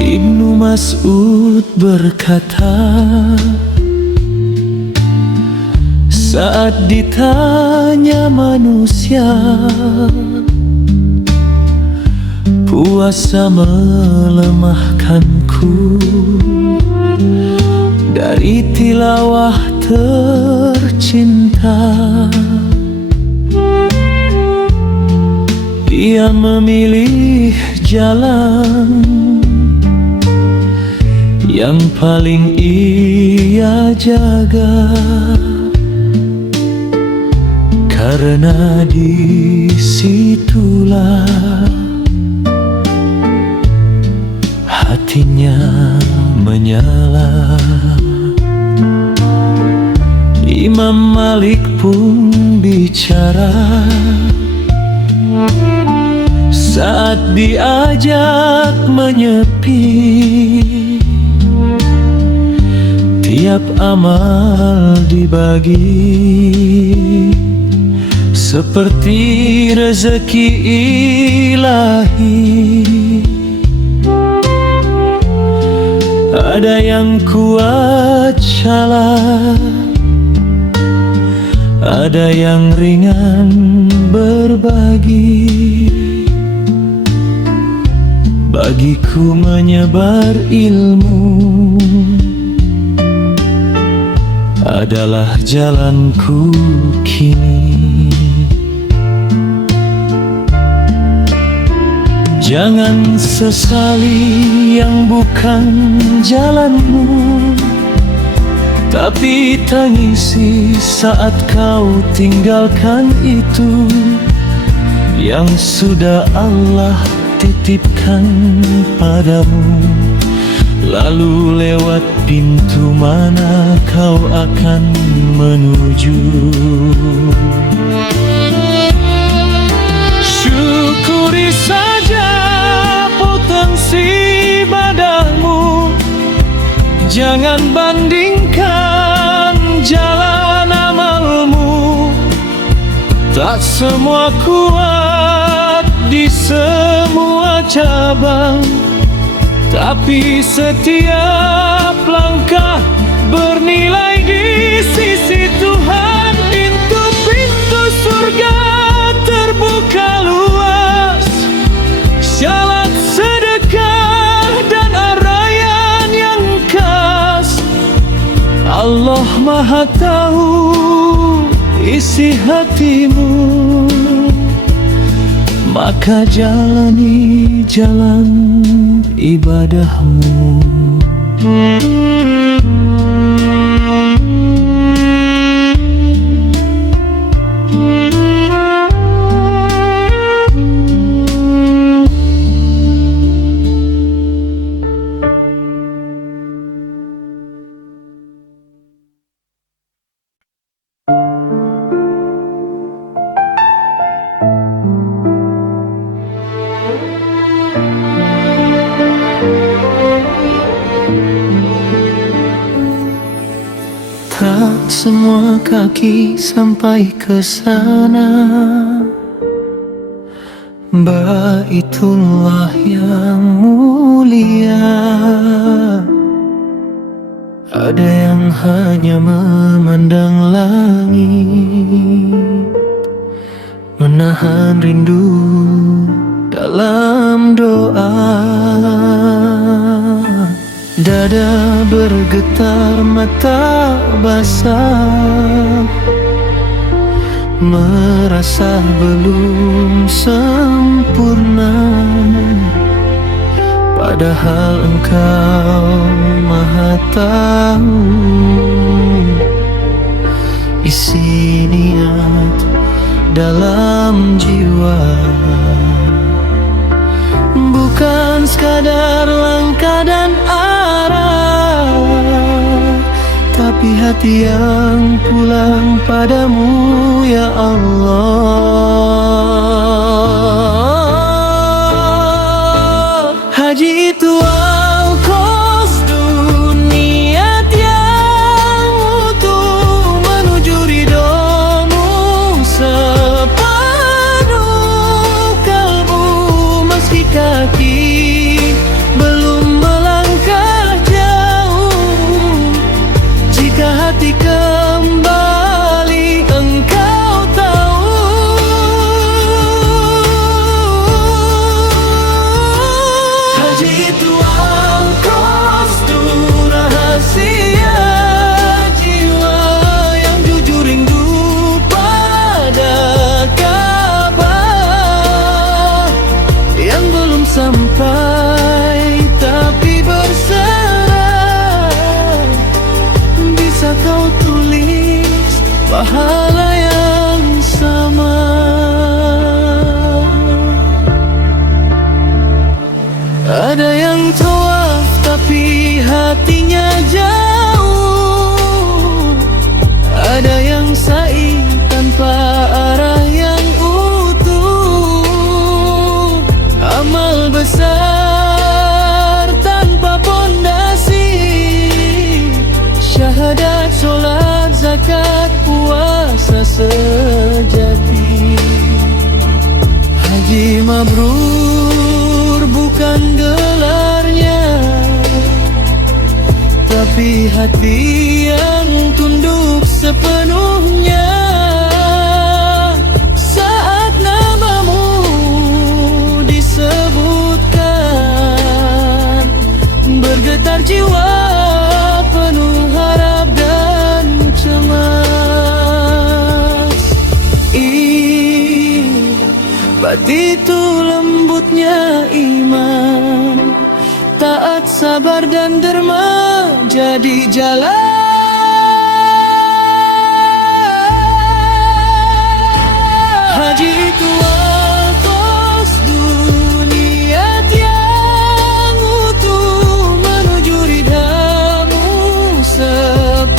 Ibnu Mas'ud berkata, saat ditanya manusia, puasa melemahkanku dari tilawah tercinta. Ia memilih jalan yang paling ia jaga, karena disitulah hatinya menyala. Imam Malik pun bicara saat diajak menyepi, tiap amal dibagi seperti rezeki ilahi. Ada yang kuat syala, ada yang ringan berbagi. Bagiku menyebar ilmu adalah jalanku kini. Jangan sesali yang bukan jalanmu, tapi tangisi saat kau tinggalkan itu yang sudah Allah titipkan padamu. Lalu lewat pintu mana kau akan menuju? Jangan bandingkan jalan amalmu, tak semua kuat di semua cabang, tapi setiap langkah bernilai di sisi Tuhan. Pintu-pintu surga terbuka luas, syarat sedekah dan arayan yang khas. Allah Maha tahu isi hatimu, maka jalani jalan ibadahmu. Tak semua kaki sampai ke sana, Baitullah yang mulia. Ada yang hanya memandang langit, menahan rindu dalam doa. Dada bergetar, mata basah, merasa belum sempurna, padahal Engkau Maha tahu isi niat dalam jiwa. Bukan sekadar langkah dan arah, tapi hati yang pulang padamu ya Allah. Haji itu al-qasdu, niat yang utuh menuju ridhomu sepenuh kalbu. Meski kaki belum melangkah jauh, jika hati kembali Engkau tahu. Haji itu al-qasdu, rahasia jiwa yang jujur rindu pada Ka'bah, yang belum sampai tapi berserah. Bisa kau tulis pahala yang sama. Ada yang tawaf tapi hatinya jauh, ada yang sa'i tanpa arah yang utuh, amal besar tanpa pondasi, syahadat, sholat, zakat, puasa sejati. Haji mabrur bukan gelarnya, tapi hati yang tunduk sepenuhnya. Saat namamu disebutkan, bergetar jiwa penuh harap dan cemas. Itu lembutnya iman, taat, sabar dan derma jadi jalan. Haji itu al-qasdu, niat yang utuh menuju ridhamu sepenuh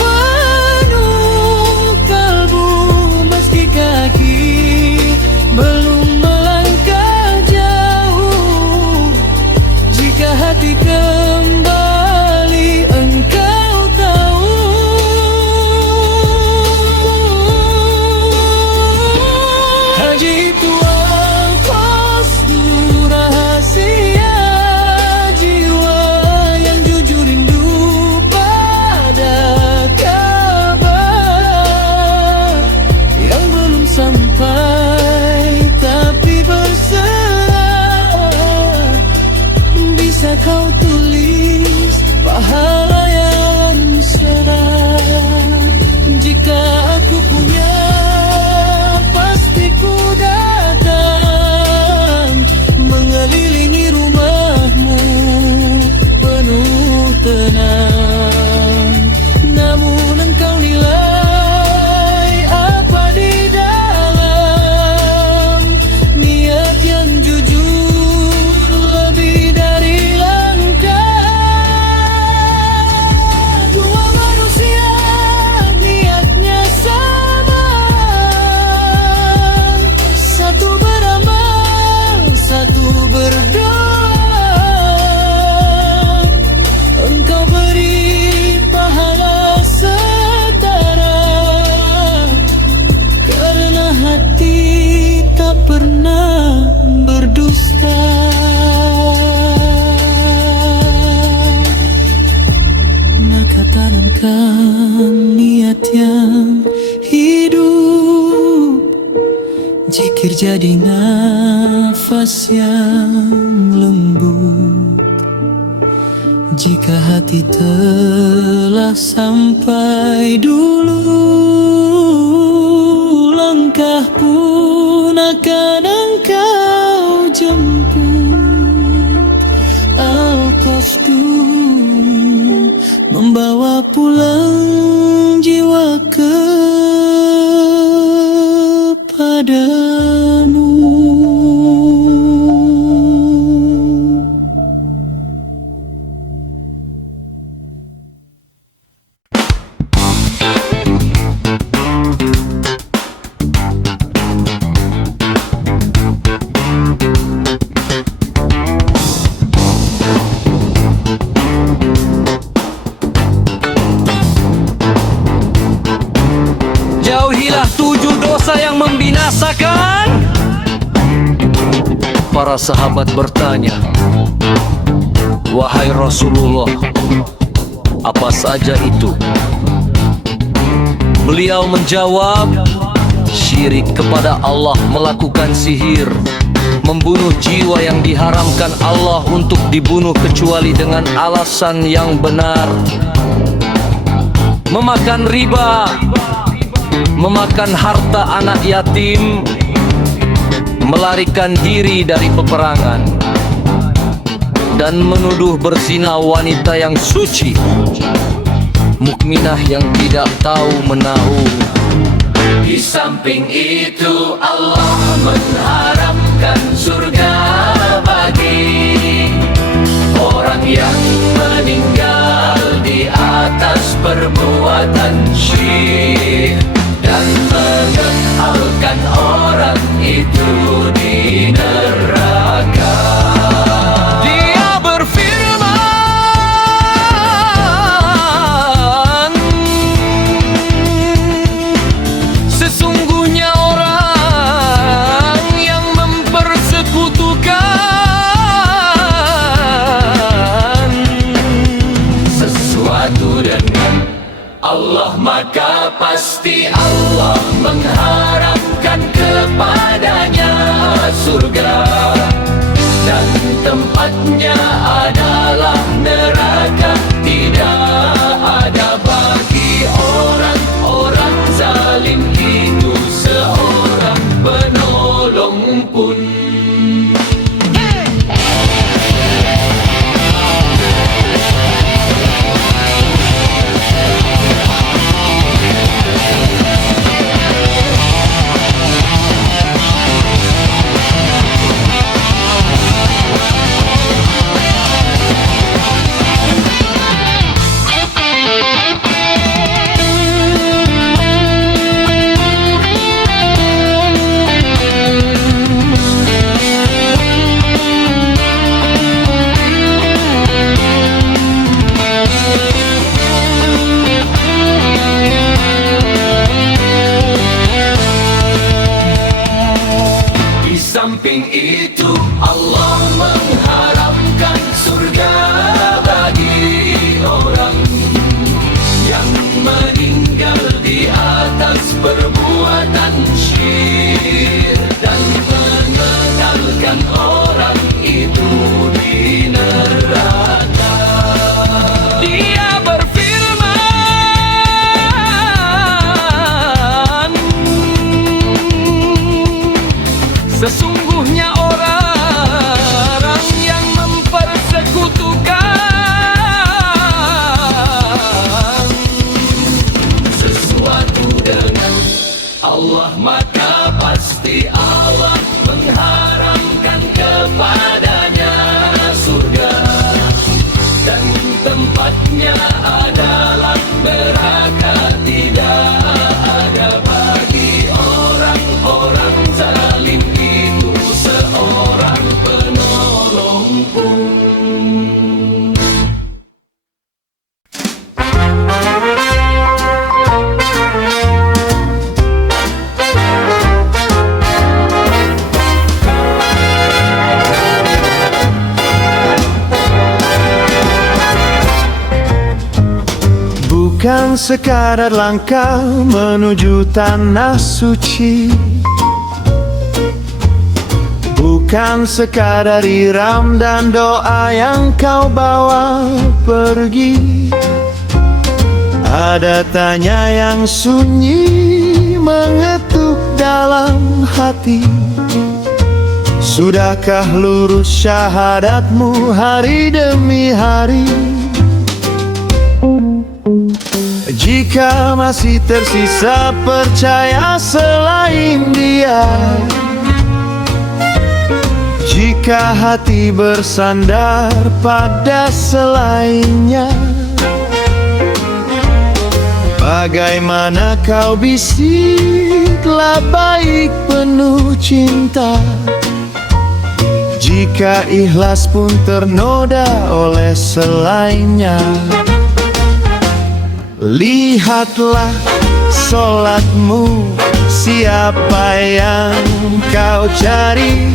kalbu. Meski kaki belum melangkah jauh, jika hati kembali Engkau jadi nafas yang lembut. Jika hati telah sampai dulu, langkah pun akan engkau jemput. Al-Qasdu membawa pulang jiwa kepadamu. Jauhilah 7 dosa yang membinasakan. Para sahabat bertanya, "Wahai Rasulullah, apa saja itu?" Beliau menjawab, "Syirik kepada Allah, melakukan sihir, membunuh jiwa yang diharamkan Allah untuk dibunuh kecuali dengan alasan yang benar, memakan riba, memakan harta anak yatim, melarikan diri dari peperangan, dan menuduh berzina wanita yang suci, mukminah yang tidak tahu menahu." Di samping itu Allah mengharamkan surga bagi orang yang meninggal di atas perbuatan syirik dan mengekalkan orang itu di neraka. Dia berfirman, "Sesungguhnya orang yang mempersekutukan sesuatu dengan Allah, maka pasti Allah mengharamkan kepadanya surga, dan tempatnya adalah neraka. Tidak ada bagi orang-orang zalim itu seorang penolong pun. Samping itu Allah mengharamkan surga bagi orang yang meninggal di atas perbuatan syirik dan mengekalkan orang itu di neraka. Dia berfirman, "Sesungguhnya orang yang mempersekutukan sesuatu dengan Allah, maka pasti Allah mengharamkan kepadanya surga, dan tempatnya adalah neraka. Tidak ada bagi orang-orang zalim itu seorang penolong pun." Bukan sekadar langkah menuju tanah suci, bukan sekadar iram dan doa yang kau bawa pergi. Ada tanya yang sunyi mengetuk dalam hati. Sudahkah lurus syahadatmu hari demi hari? Jika masih tersisa percaya selain dia, jika hati bersandar pada selainnya, bagaimana kau bisiklah baik penuh cinta, jika ikhlas pun ternoda oleh selainnya. Lihatlah solatmu, siapa yang kau cari?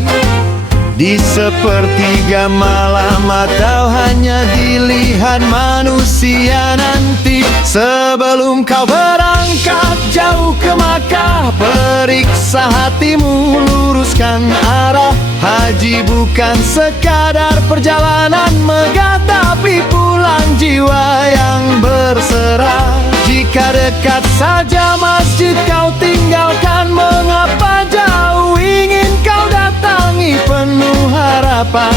Di sepertiga malam atau hanya dilihat manusia nanti? Sebelum kau berangkat jauh ke Makkah, periksa hatimu, luruskan arah. Haji bukan sekadar perjalanan megah, tapi pulang jiwa yang berserah. Jika dekat saja masjid kau tinggalkan, mengapa jauh ingin kau datangi penuh harapan?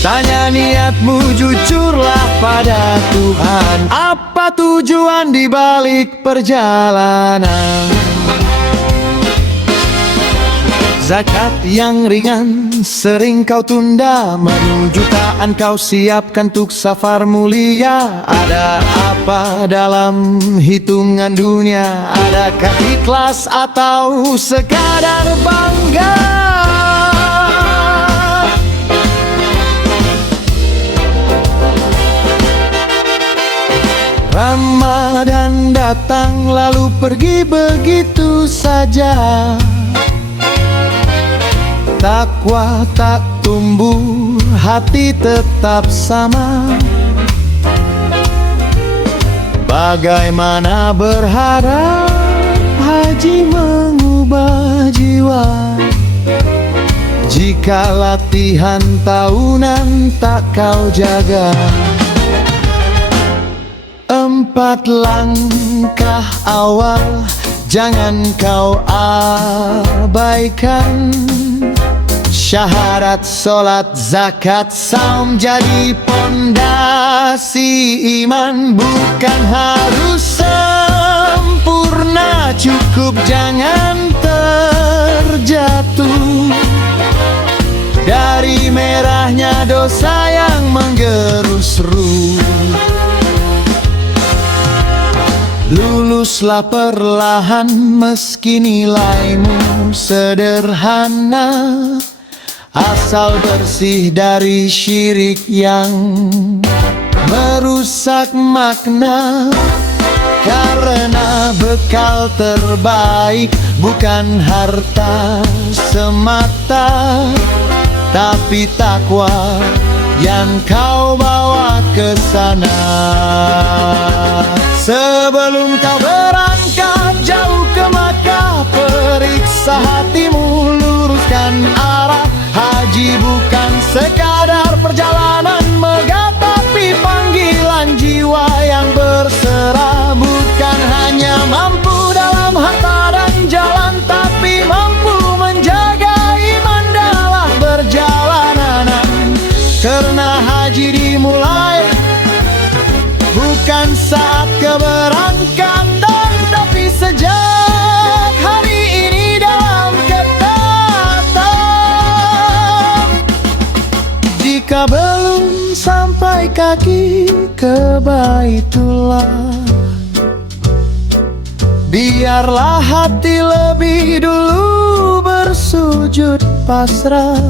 Tanya niatmu, jujurlah pada Tuhan. Apa tujuan di balik perjalanan? Zakat yang ringan sering kau tunda, menu jutaan kau siapkan untuk safar mulia. Ada apa dalam hitungan dunia? Adakah ikhlas atau sekadar bangga? Ramadan datang lalu pergi begitu saja. Takwa tak tumbuh, hati tetap sama. Bagaimana berharap haji mengubah jiwa, jika latihan tahunan tak kau jaga? 4 langkah awal jangan kau abaikan. Syahadat, solat, zakat, saum jadi pondasi iman. Bukan harus sempurna, cukup jangan terjatuh dari merahnya dosa yang menggerus ruh. Luluslah perlahan meski nilaimu sederhana, asal bersih dari syirik yang merusak makna. Karena bekal terbaik bukan harta semata, tapi takwa yang kau bawa ke sana. Sebelum kau berangkat jauh ke Makkah, periksa hatimu, luruskan arah. Haji bukan sekadar perjalanan megah, tapi panggilan jiwa yang berserah. Bukan hanya mampu dalam harta dan jalan, tapi mampu menjaga iman dalam perjalanan. Karena haji dimulai bukan saat keberangkatan, tapi sejak hari ini dalam ketatan. Jika belum sampai kaki ke Baitullah, biarlah hati lebih dulu bersujud pasrah.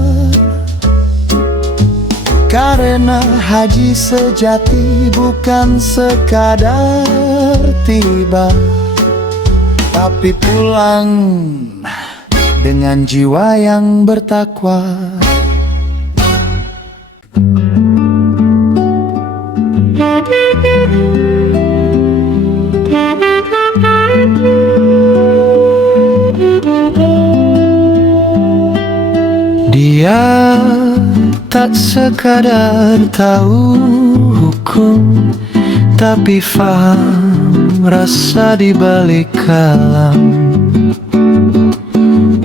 Karena haji sejati bukan sekadar tiba, tapi pulang dengan jiwa yang bertakwa. Dia tak sekadar tahu hukum, tapi faham rasa di balik kalam.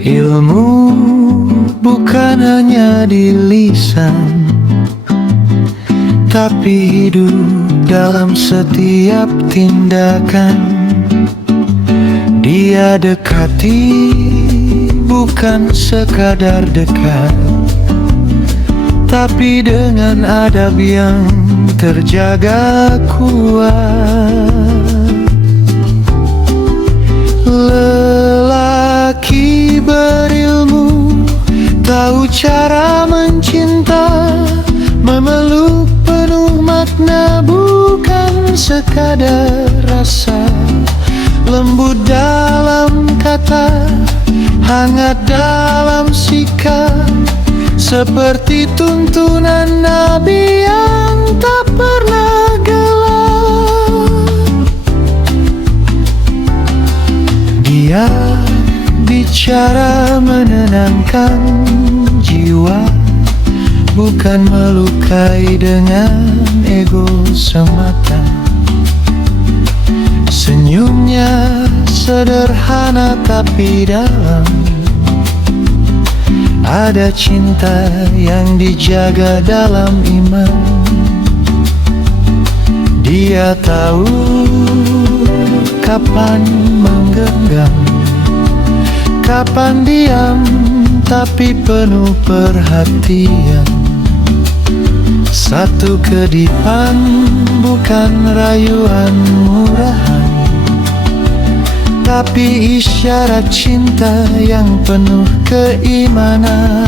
Ilmu bukan hanya di lisan, tapi hidup dalam setiap tindakan. Dia dekati bukan sekadar dekat, tapi dengan adab yang terjaga kuat. Lelaki berilmu tahu cara mencinta, memeluk penuh makna bukan sekadar rasa. Lembut dalam kata, hangat dalam sikap, seperti tuntunan Nabi yang tak pernah gelap. Dia bicara menenangkan jiwa, bukan melukai dengan ego semata. Senyumnya sederhana tapi dalam, ada cinta yang dijaga dalam iman. Dia tahu kapan menggenggam, kapan diam, tapi penuh perhatian. Satu kedipan bukan rayuan murahan, tapi isyarat cinta yang penuh keimanan.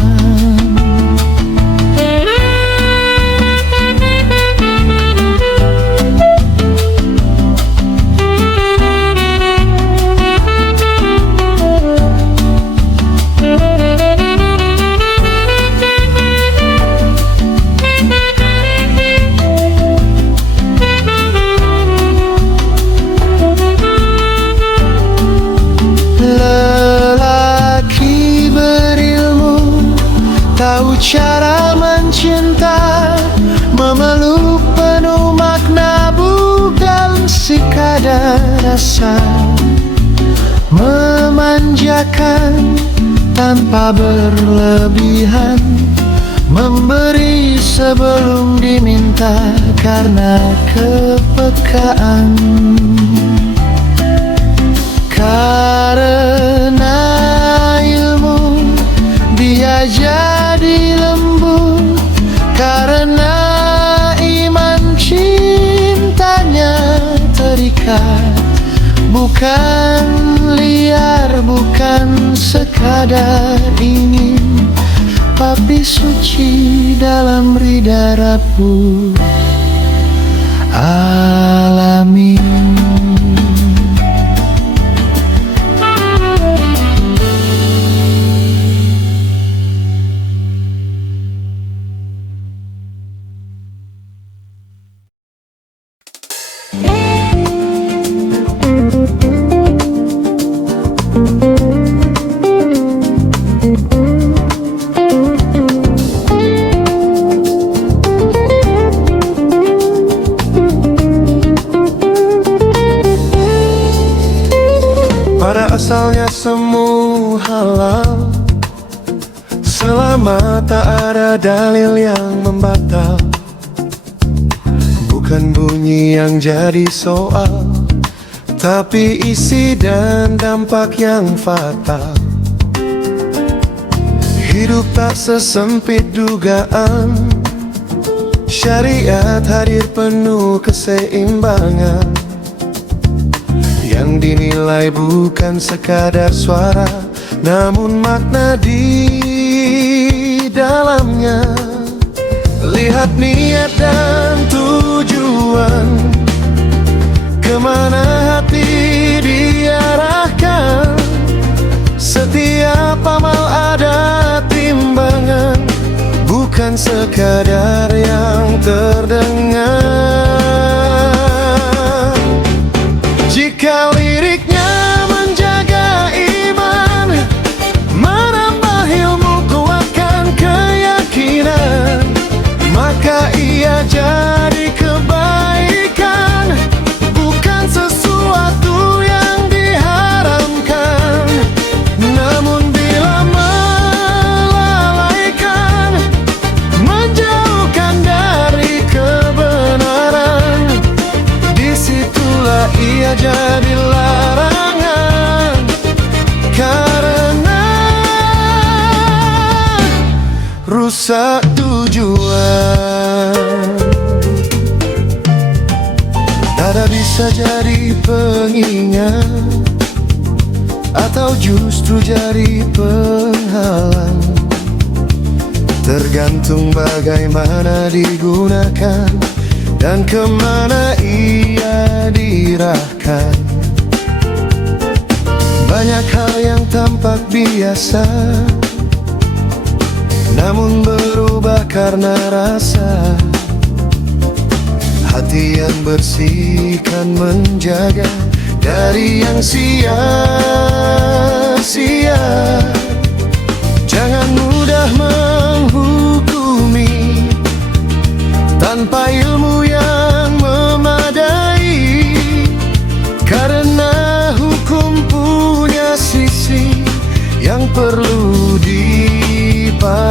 Lelaki berilmu tahu cara mencinta, memeluk penuh makna bukan sekadar rasa. Memanjakan tanpa berlebihan, memberi sebelum diminta karena kepekaan. Karena ilmu dia jadi lembut, karena iman cintanya terikat. Bukan liar, bukan sekadar ingin, tapi suci dalam ridha Rabbul Alamin. Pada asalnya semua halal, selama tak ada dalil yang membatal. Bukan bunyi yang jadi soal, tapi isi dan dampak yang fatal. Hidup tak sesempit dugaan, syariat hadir penuh keseimbangan. Yang dinilai bukan sekadar suara, namun makna di dalamnya. Lihat niat dan tujuan, kemana hati diarahkan. Setiap amal ada timbangan, bukan sekadar yang terdengar. Jika liriknya menjaga iman, menambah ilmu, kuatkan keyakinan, rusak tujuan. Nada bisa jadi pengingat atau justru jadi penghalang, tergantung bagaimana digunakan dan kemana ia dirahkan. Banyak hal yang tampak biasa, namun berubah karena rasa. Hati yang bersih kan menjaga dari yang sia-sia. Jangan mudah menghukumi tanpa ilmu yang memadai, karena hukum punya sisi yang perlu dipahami.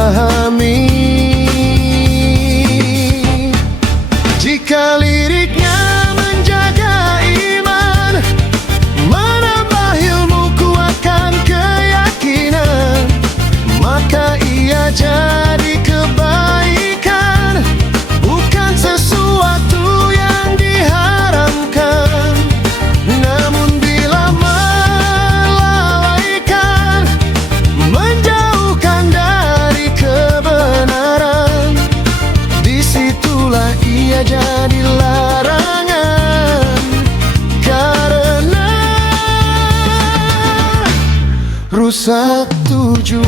Jika liriknya menjaga iman, menambah ilmu kuatkan keyakinan, maka ia jadi kebaikan, bukan sesuatu yang diharamkan. Namun bila melalaikan, menjauhkan dari kebenaran, disitulah ia jadi larangan, karena rusak tujuan.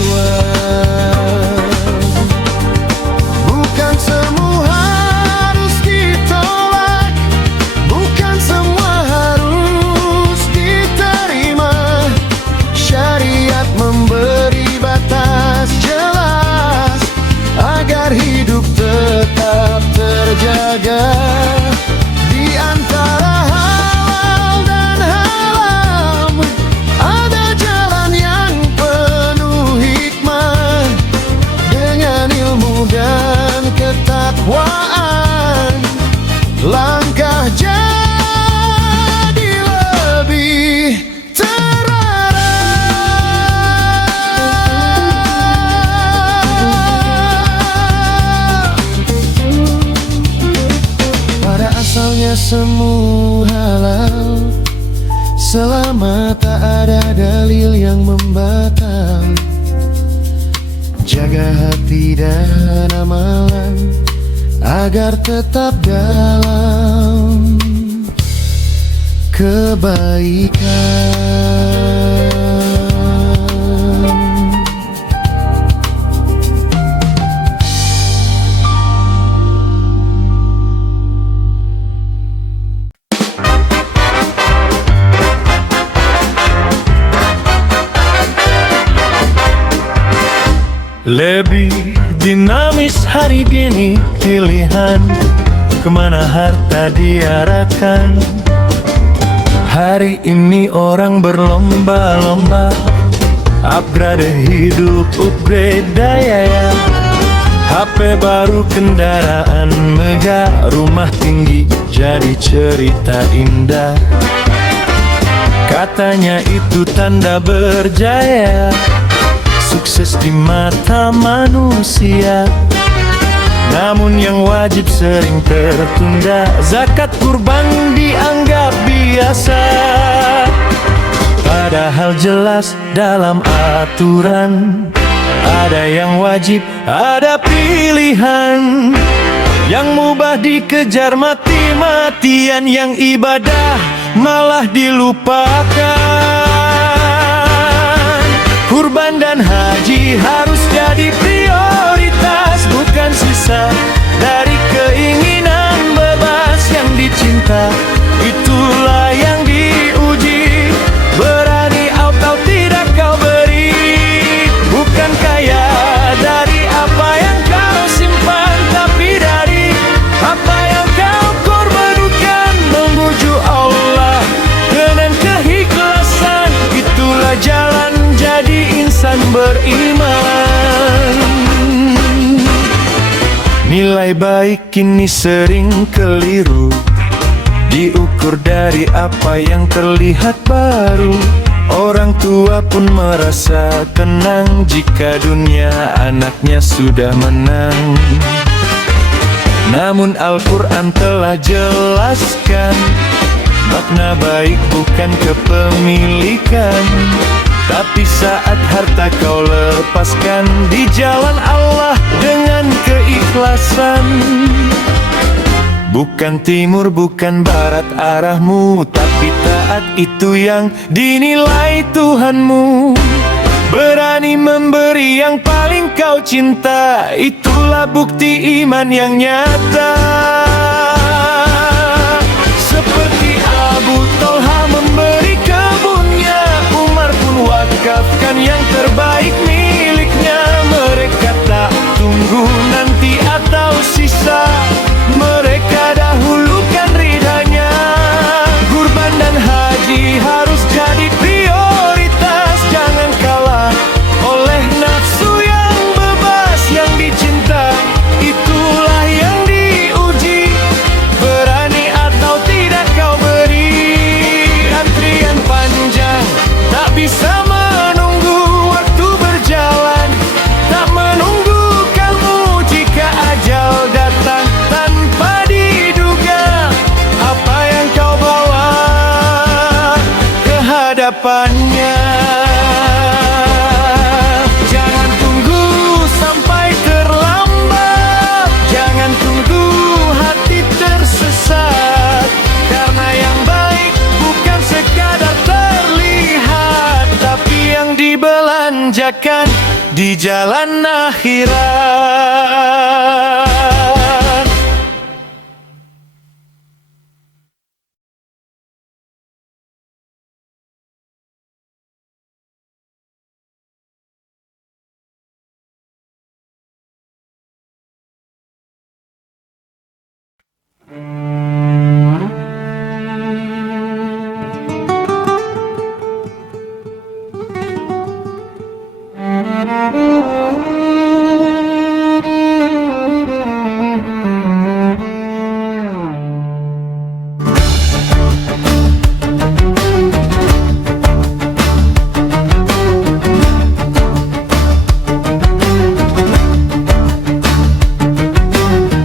Bukan semua harus ditolak, bukan semua harus diterima. Syariat memberi batas jelas agar hidup tetap terjaga. Di antara halal dan haram ada jalan yang penuh hikmah. Dengan ilmu dan ketakwaan, langkah jadi lebih pada asalnya semua halal, selama tak ada dalil yang membatal. Jaga hati dan amalan agar tetap dalam kebaikan. Lebih dinamis hari gini, pilihan kemana harta diarahkan. Hari ini orang berlomba-lomba, upgrade hidup, upgrade daya ya. HP baru, kendaraan megah, rumah tinggi jadi cerita indah. Katanya itu tanda berjaya, sukses di mata manusia. Namun yang wajib sering tertunda, zakat kurban dianggap biasa. Padahal jelas dalam aturan, ada yang wajib, ada pilihan. Yang mubah dikejar mati-matian, yang ibadah malah dilupakan. Kurban dan haji harus jadi prioritas, bukan sisa dari keinginan bebas. Yang dicinta itulah yang diuji, berani atau tidak kau beri. Bukan kaya dari apa yang kau simpan, tapi dari apa yang kau korbankan. Memuju Allah dengan keikhlasan, itulah jalan jadi insan beriman. Nilai baik kini sering keliru, diukur dari apa yang terlihat baru. Orang tua pun merasa tenang jika dunia anaknya sudah menang. Namun Al-Quran telah jelaskan, makna baik bukan kepemilikan, tapi saat harta kau lepaskan di jalan Allah dengan keikhlasan. Bukan timur, bukan barat arahmu, tapi taat itu yang dinilai Tuhanmu. Berani memberi yang paling kau cinta, itulah bukti iman yang nyata. Seperti Abu Thalha memberi kebunnya, Umar pun wakafkan yang terbaik miliknya. Mereka tak tunggu nanti atau sisa, mereka dahulukan ridhanya. Kurban dan haji harus jadi prioritas, jangan kalah oleh nafsu yang bebas. Yang dicinta itulah yang diuji, berani atau tidak kau beri. Antrian panjang tak bisa menunggu waktu berjalan, tak menunggu kamu jika ajal datang tanpa diduga. Apa yang kau bawa ke hadapannya, jangan tunggu sampai terlambat, jangan tunggu hati tersesat. Karena yang baik bukan sekadar terlihat, tapi yang dibelanjakan di jalan akhirat.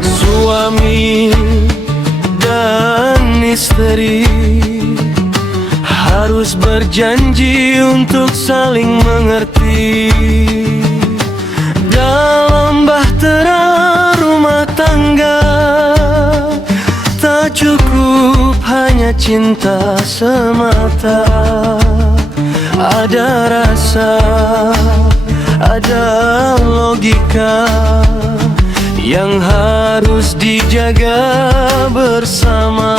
Suami dan istri harus berjanji untuk saling mengerti. Dalam bahtera rumah tangga tak cukup hanya cinta semata. Ada rasa, ada logika yang harus dijaga bersama.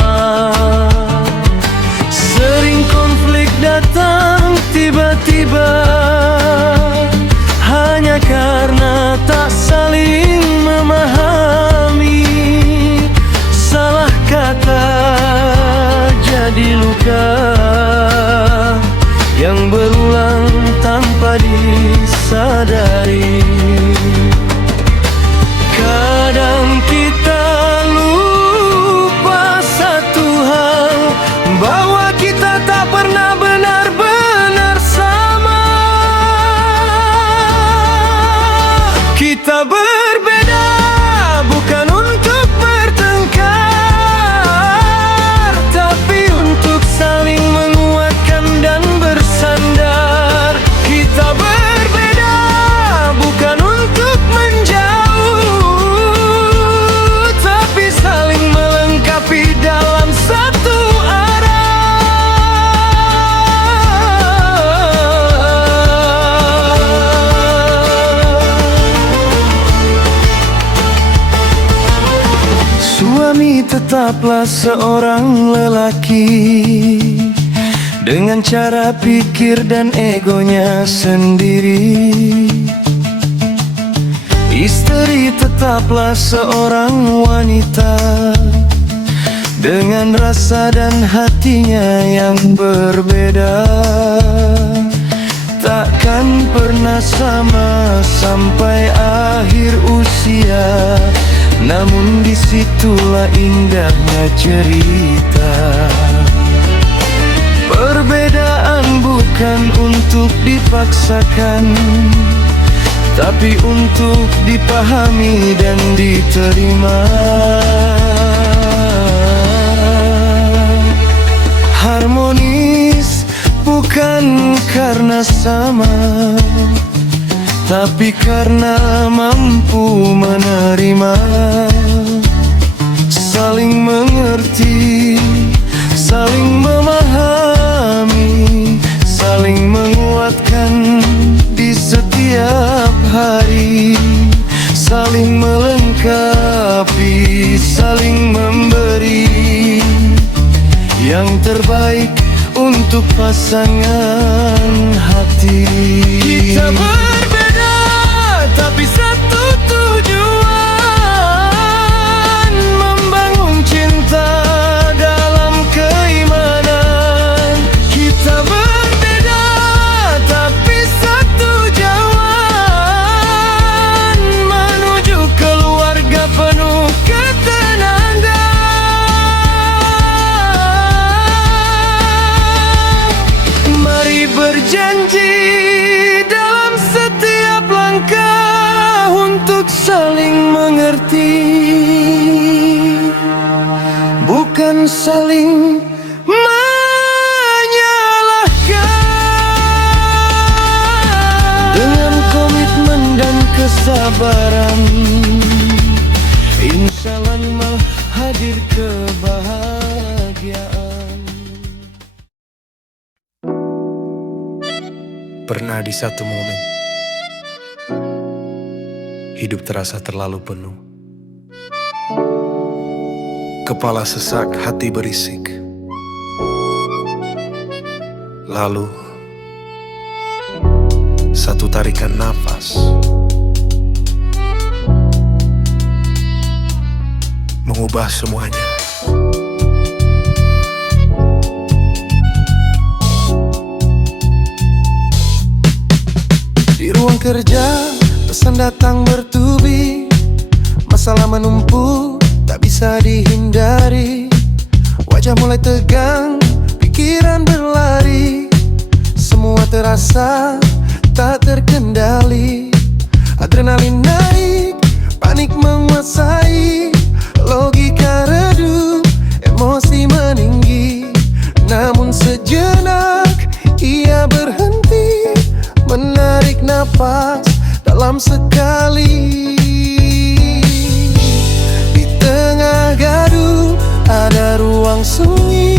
Sering konflik datang tiba-tiba, hanya karena tak saling memahami. Salah kata jadi luka yang berulang tanpa disadari. Kadang kita lupa satu hal, bahwa kita tak pernah benar-benar sama. Kita berbeda bukan untuk bertengkar, tapi untuk saling menguatkan dan bersandar. Kita berbeda bukan untuk menjauh, tapi saling melengkapi dalam satu arah. Suami tetaplah seorang lelaki dengan cara pikir dan egonya sendiri. Istri tetaplah seorang wanita dengan rasa dan hatinya yang berbeda. Takkan pernah sama sampai akhir usia, namun disitulah indahnya cerita. Perbedaan bukan untuk dipaksakan, tapi untuk dipahami dan diterima. Harmonis bukan karena sama, tapi karena mampu menerima. Saling mengerti, saling memahami, saling menguatkan di setiap hari, saling melengkapi, saling memberi yang terbaik untuk pasangan hati. Kita berbeda tapi satu tujuan, membangun cinta dalam keimanan. Kita berbeda tapi satu jalan, menuju keluarga penuh ketenangan. Mari berjanji dalam setiap langkah untuk saling mengerti, bukan saling menyalahkan. Dengan komitmen dan kesabaran, insya Allah hadir kebahagiaan. Pernah di satu momen, hidup terasa terlalu penuh. Kepala sesak, hati berisik. Lalu, satu tarikan nafas mengubah semuanya. Di ruang kerja, pesan datang bertubi. Masalah menumpuk, tak bisa dihindari. Wajah mulai tegang, pikiran berlari. Semua terasa tak terkendali. Adrenalin naik, panik menguasai. Logika redup, emosi meninggi. Namun sejenak, ia berhenti, menarik napas dalam sekali. Di tengah gaduh ada ruang sunyi.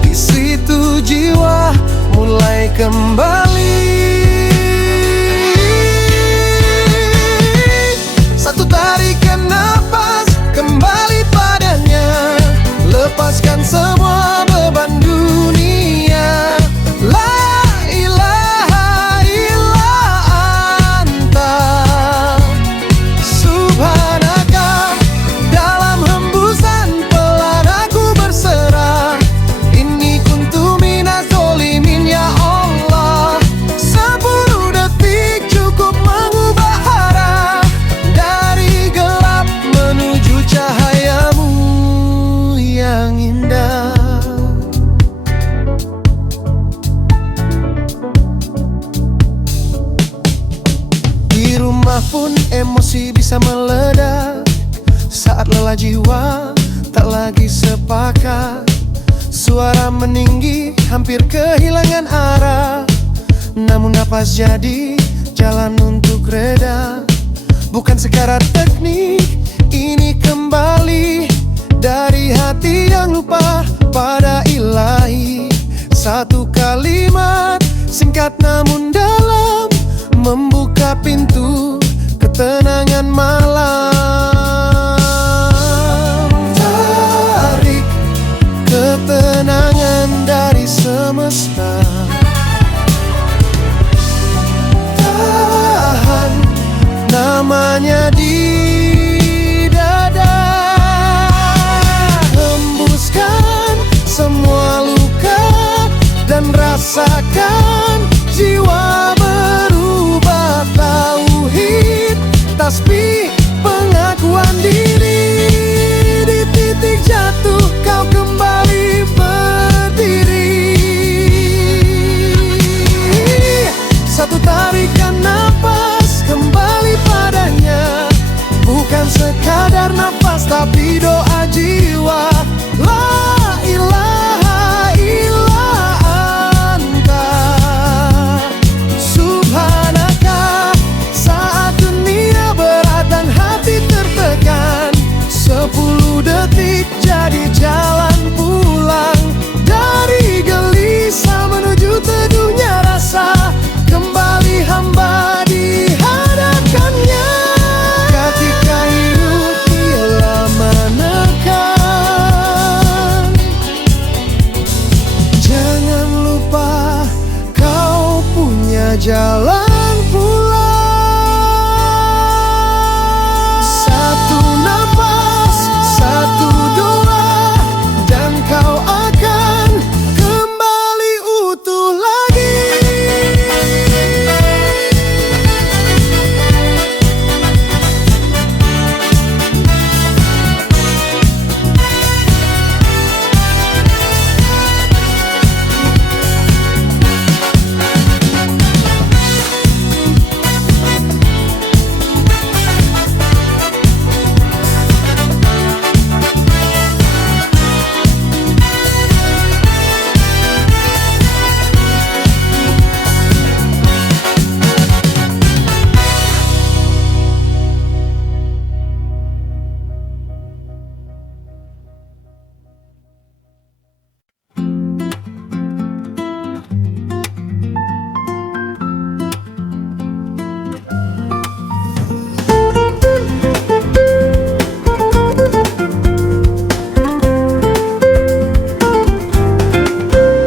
Di situ jiwa mulai kembali. Satu tarikan napas kembali padanya. Lepaskan semua beban dunia. La ilaha illa anta subhanaka. Dalam hembusan pelan aku berserah. Inni kuntu minas zolimin ya Allah. 10 detik cukup mengubah arah. Dari gelap menuju cahayamu yang indah. Di rumah pun emosi bisa meledak. Saat lelah jiwa tak lagi sepakat. Suara meninggi hampir kehilangan arah. Namun napas jadi jalan untuk reda. Bukan sekarat teknik, ini kembali dari hati yang lupa pada ilahi. Satu kalimat singkat namun dalam, membuka pintu ketenangan malam. Tarik ketenangan dari semesta. Tahan namanya di dada. Hembuskan semua luka dan rasakan jiwa berubah. Tauhid, tasbih, pengakuan diri. Di titik jatuh nafas tapi doa jiwa. La ilaha illa anta subhanaka. Saat dunia berat dan hati tertekan, 10 detik jadi jalan pulang. Dari gelisah menuju teduhnya rasa, kembali hamba dihadapkannya. Ketika hidup telah menekan, jangan lupa kau punya jalan pulang. Satu nafas, satu doa, dan kau akan kembali utuh lagi.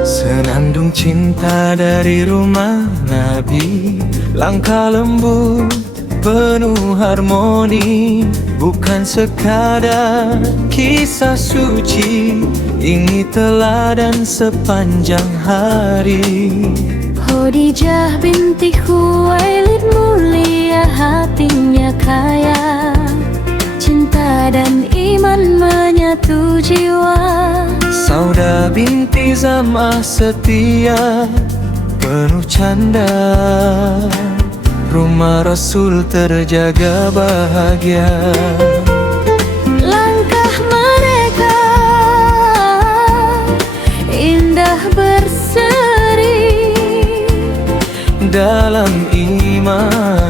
Senandung cinta dari rumah Nabi, langkah lembut penuh harmoni. Bukan sekadar kisah suci, ini teladan sepanjang hari. Khadijah binti Khuwailid mulia, hatinya kaya, cinta dan iman menyatu jiwa. Sauda binti Zam'ah setia, penuh canda, rumah Rasul terjaga bahagia. Langkah mereka indah berseri, Dalam iman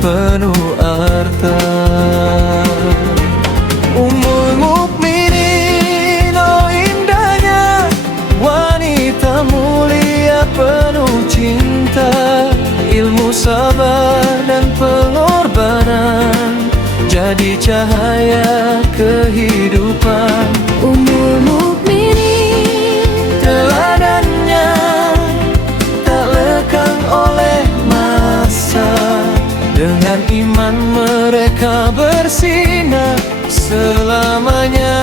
penuh arta. Ummul Mukminin, oh indahnya wanita mulia penuh cinta. Ilmu sabar dan pengorbanan jadi cahaya kehidupan. Ummul Mukminin, Teladannya tak lekang oleh masa. Dengan iman mereka bersinar selamanya,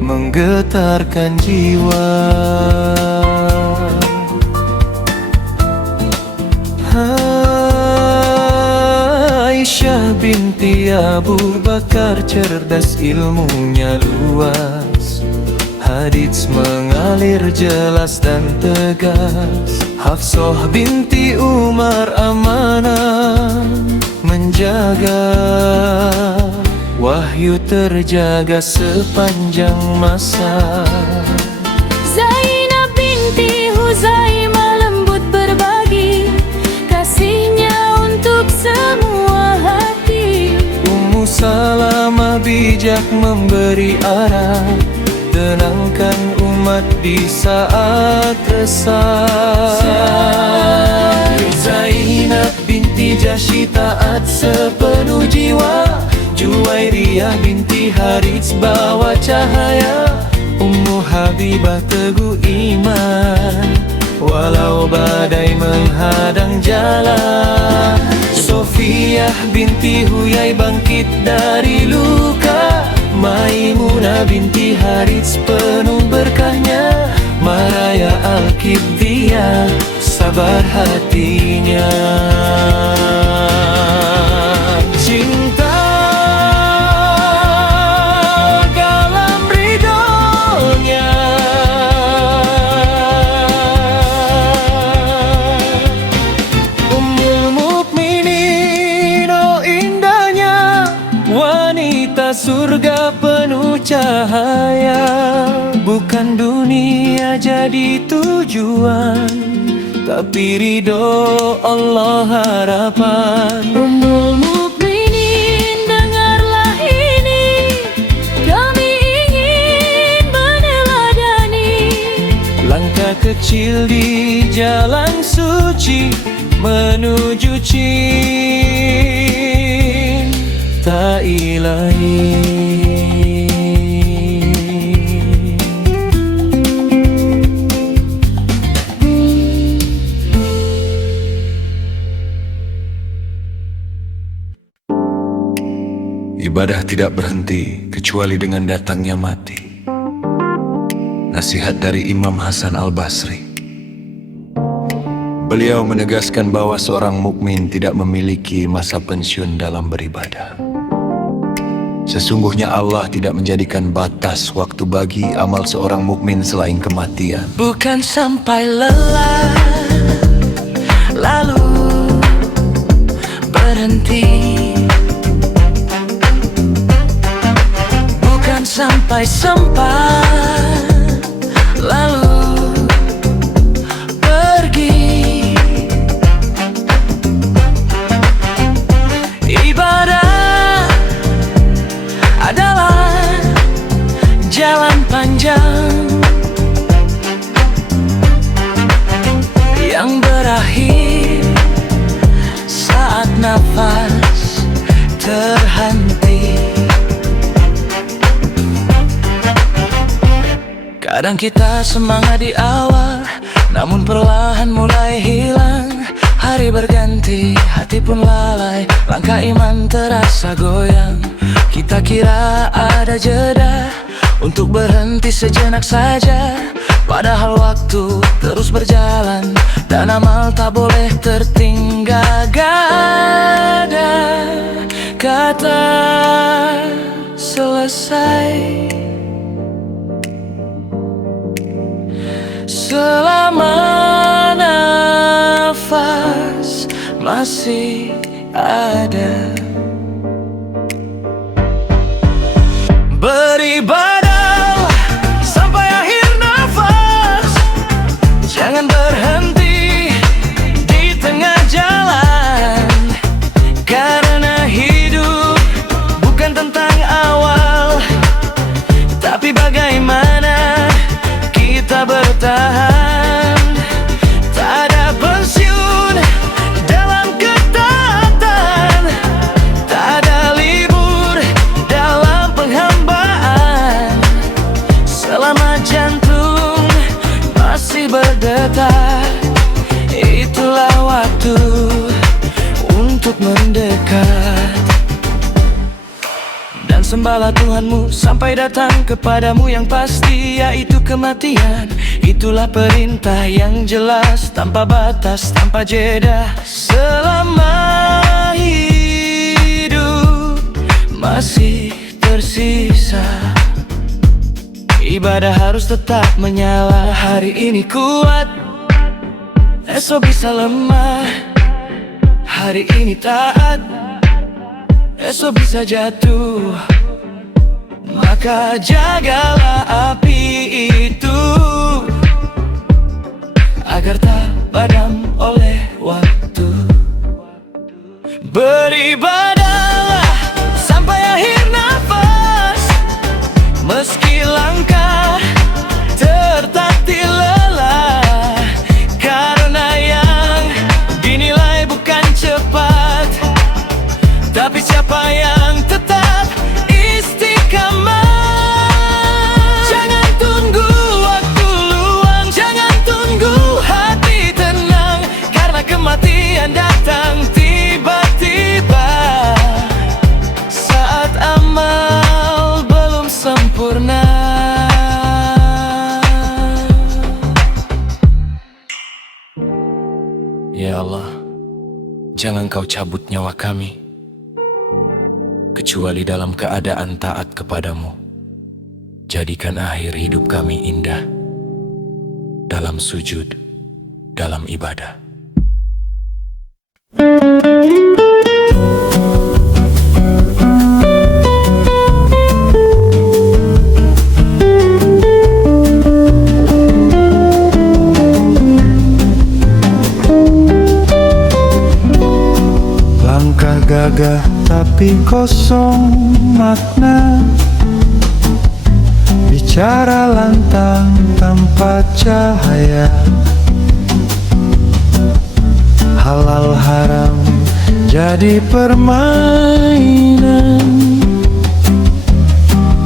menggetarkan jiwa. Aisyah binti Abu Bakar cerdas, ilmunya luas, hadits mengalir jelas dan tegas. Hafsah binti Umar amanah menjaga, wahyu terjaga sepanjang masa. Zainab binti Huzaimah lembut berbagi, kasihnya untuk semua hati. Ummu Salamah bijak memberi arah, tenangkan umat di saat resah. Zainab binti Jahsy taat sepenuh jiwa, Juwairiyah binti Harits bawa cahaya. Ummu Habibah teguh iman, walau badai menghadang jalan. Sofiyah binti Huyai bangkit dari luka, Maimunah binti Harits penuh berkahnya. Maraya Al-Qibtiyah sabar hatinya. Cinta dalam ridhonya, Ummul Mukminin, oh jadi tujuan, tapi ridho Allah harapan. Ummul Mukminin, dengarlah ini, kami ingin meneladani Langkah kecil di jalan suci menuju cinta ilahi. Ibadah tidak berhenti kecuali dengan datangnya mati. Nasihat dari Imam Hasan Al-Basri. Beliau menegaskan bahwa seorang mukmin tidak memiliki masa pensiun dalam beribadah. Sesungguhnya Allah tidak menjadikan batas waktu bagi amal seorang mukmin selain kematian. Bukan sampai lelah lalu berhenti, bukan sampai sempat lalu pergi. Ibadah adalah jalan panjang yang berakhir saat nafas terhenti. Kadang kita semangat di awal, namun perlahan mulai hilang. Hari berganti, hati pun lalai, langkah iman terasa goyang. Kita kira ada jeda untuk berhenti sejenak saja, padahal waktu terus berjalan dan amal tak boleh tertinggal. Gak ada kata selesai selama nafas masih ada. Beribadah sampai akhir nafas, jangan berhenti di tengah jalan, karena hidup bukan tentang awal, tapi bagaimana kita bertahan. Tak ada pensiun dalam ketaatan, tak ada libur dalam penghambaan. Selama jantung masih berdetak, itulah waktu untuk mendekat. Dan sembahlah Tuhanmu sampai datang kepadamu yang pasti, yaitu kematian. Itulah perintah yang jelas, tanpa batas, tanpa jeda. Selama hidup masih tersisa, ibadah harus tetap menyala. Hari ini kuat, esok bisa lemah. Hari ini taat, esok bisa jatuh. Maka jagalah api itu agar tak padam oleh waktu. Beribadahlah sampai akhir nafas, meski langkah tertatih lelah, karena yang dinilai bukan cepat, tapi siapa yang tetap istiqamah. Jangan tunggu waktu luang, jangan tunggu hati tenang, karena kematian datang tiba-tiba saat amal belum sempurna. Ya Allah, jangan Kau cabut nyawa kami kecuali dalam keadaan taat kepadamu. Jadikan akhir hidup kami indah dalam sujud, dalam ibadah. gagah tapi kosong makna, bicara lantang tanpa cahaya, halal haram jadi permainan,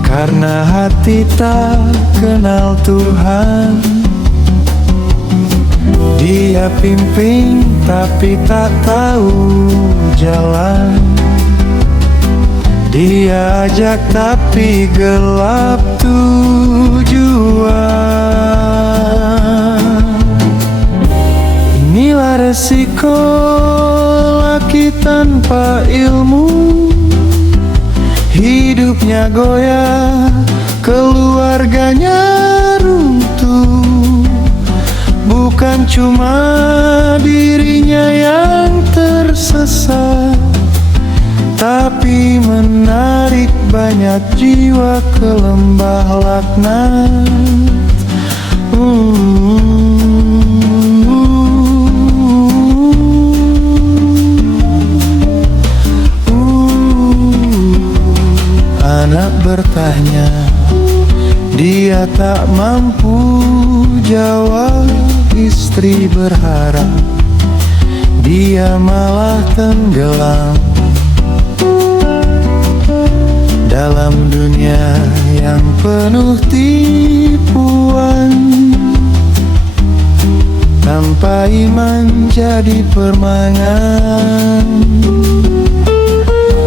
karena hati tak kenal Tuhan. Dia pimpin tapi tak tahu jalan, dia ajak tapi gelap tujuan. Inilah resiko laki tanpa ilmu, hidupnya goyah, keluarganya runtuh. Bukan cuma dirinya yang tersesat, tapi menarik banyak jiwa ke lembah laknat. Anak bertanya, dia tak mampu jawab. Istri berharap, dia malah tenggelam dalam dunia yang penuh tipuan. Tanpa iman jadi permainan,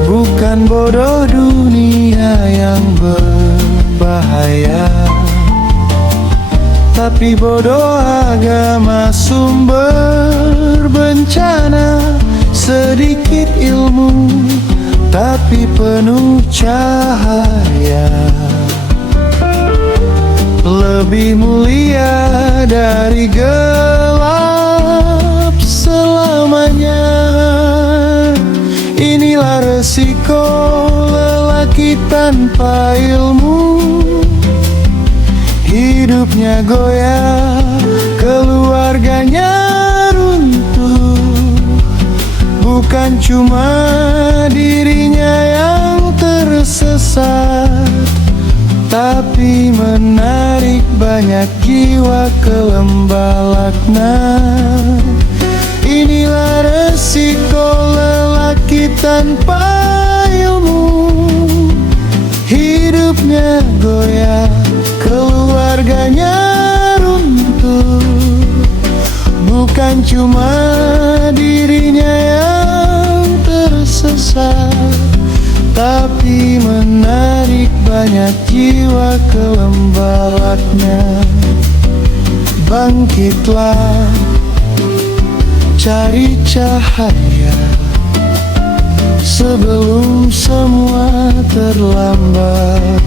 bukan bodoh dunia yang berbahaya, tapi bodoh agama sumber bencana. Sedikit ilmu tapi penuh cahaya, lebih mulia dari gelap selamanya. Inilah resiko lelaki tanpa ilmu, hidupnya goyah, keluarganya runtuh. Bukan cuma dirinya yang tersesat, tapi menarik banyak jiwa ke lembah laknat. Inilah resiko lelaki tanpa ilmu, hidupnya goyah, keluarganya runtuh. Bukan cuma dirinya yang tersesat, tapi menarik banyak jiwa ke lembah laknat. Bangkitlah, cari cahaya sebelum semua terlambat.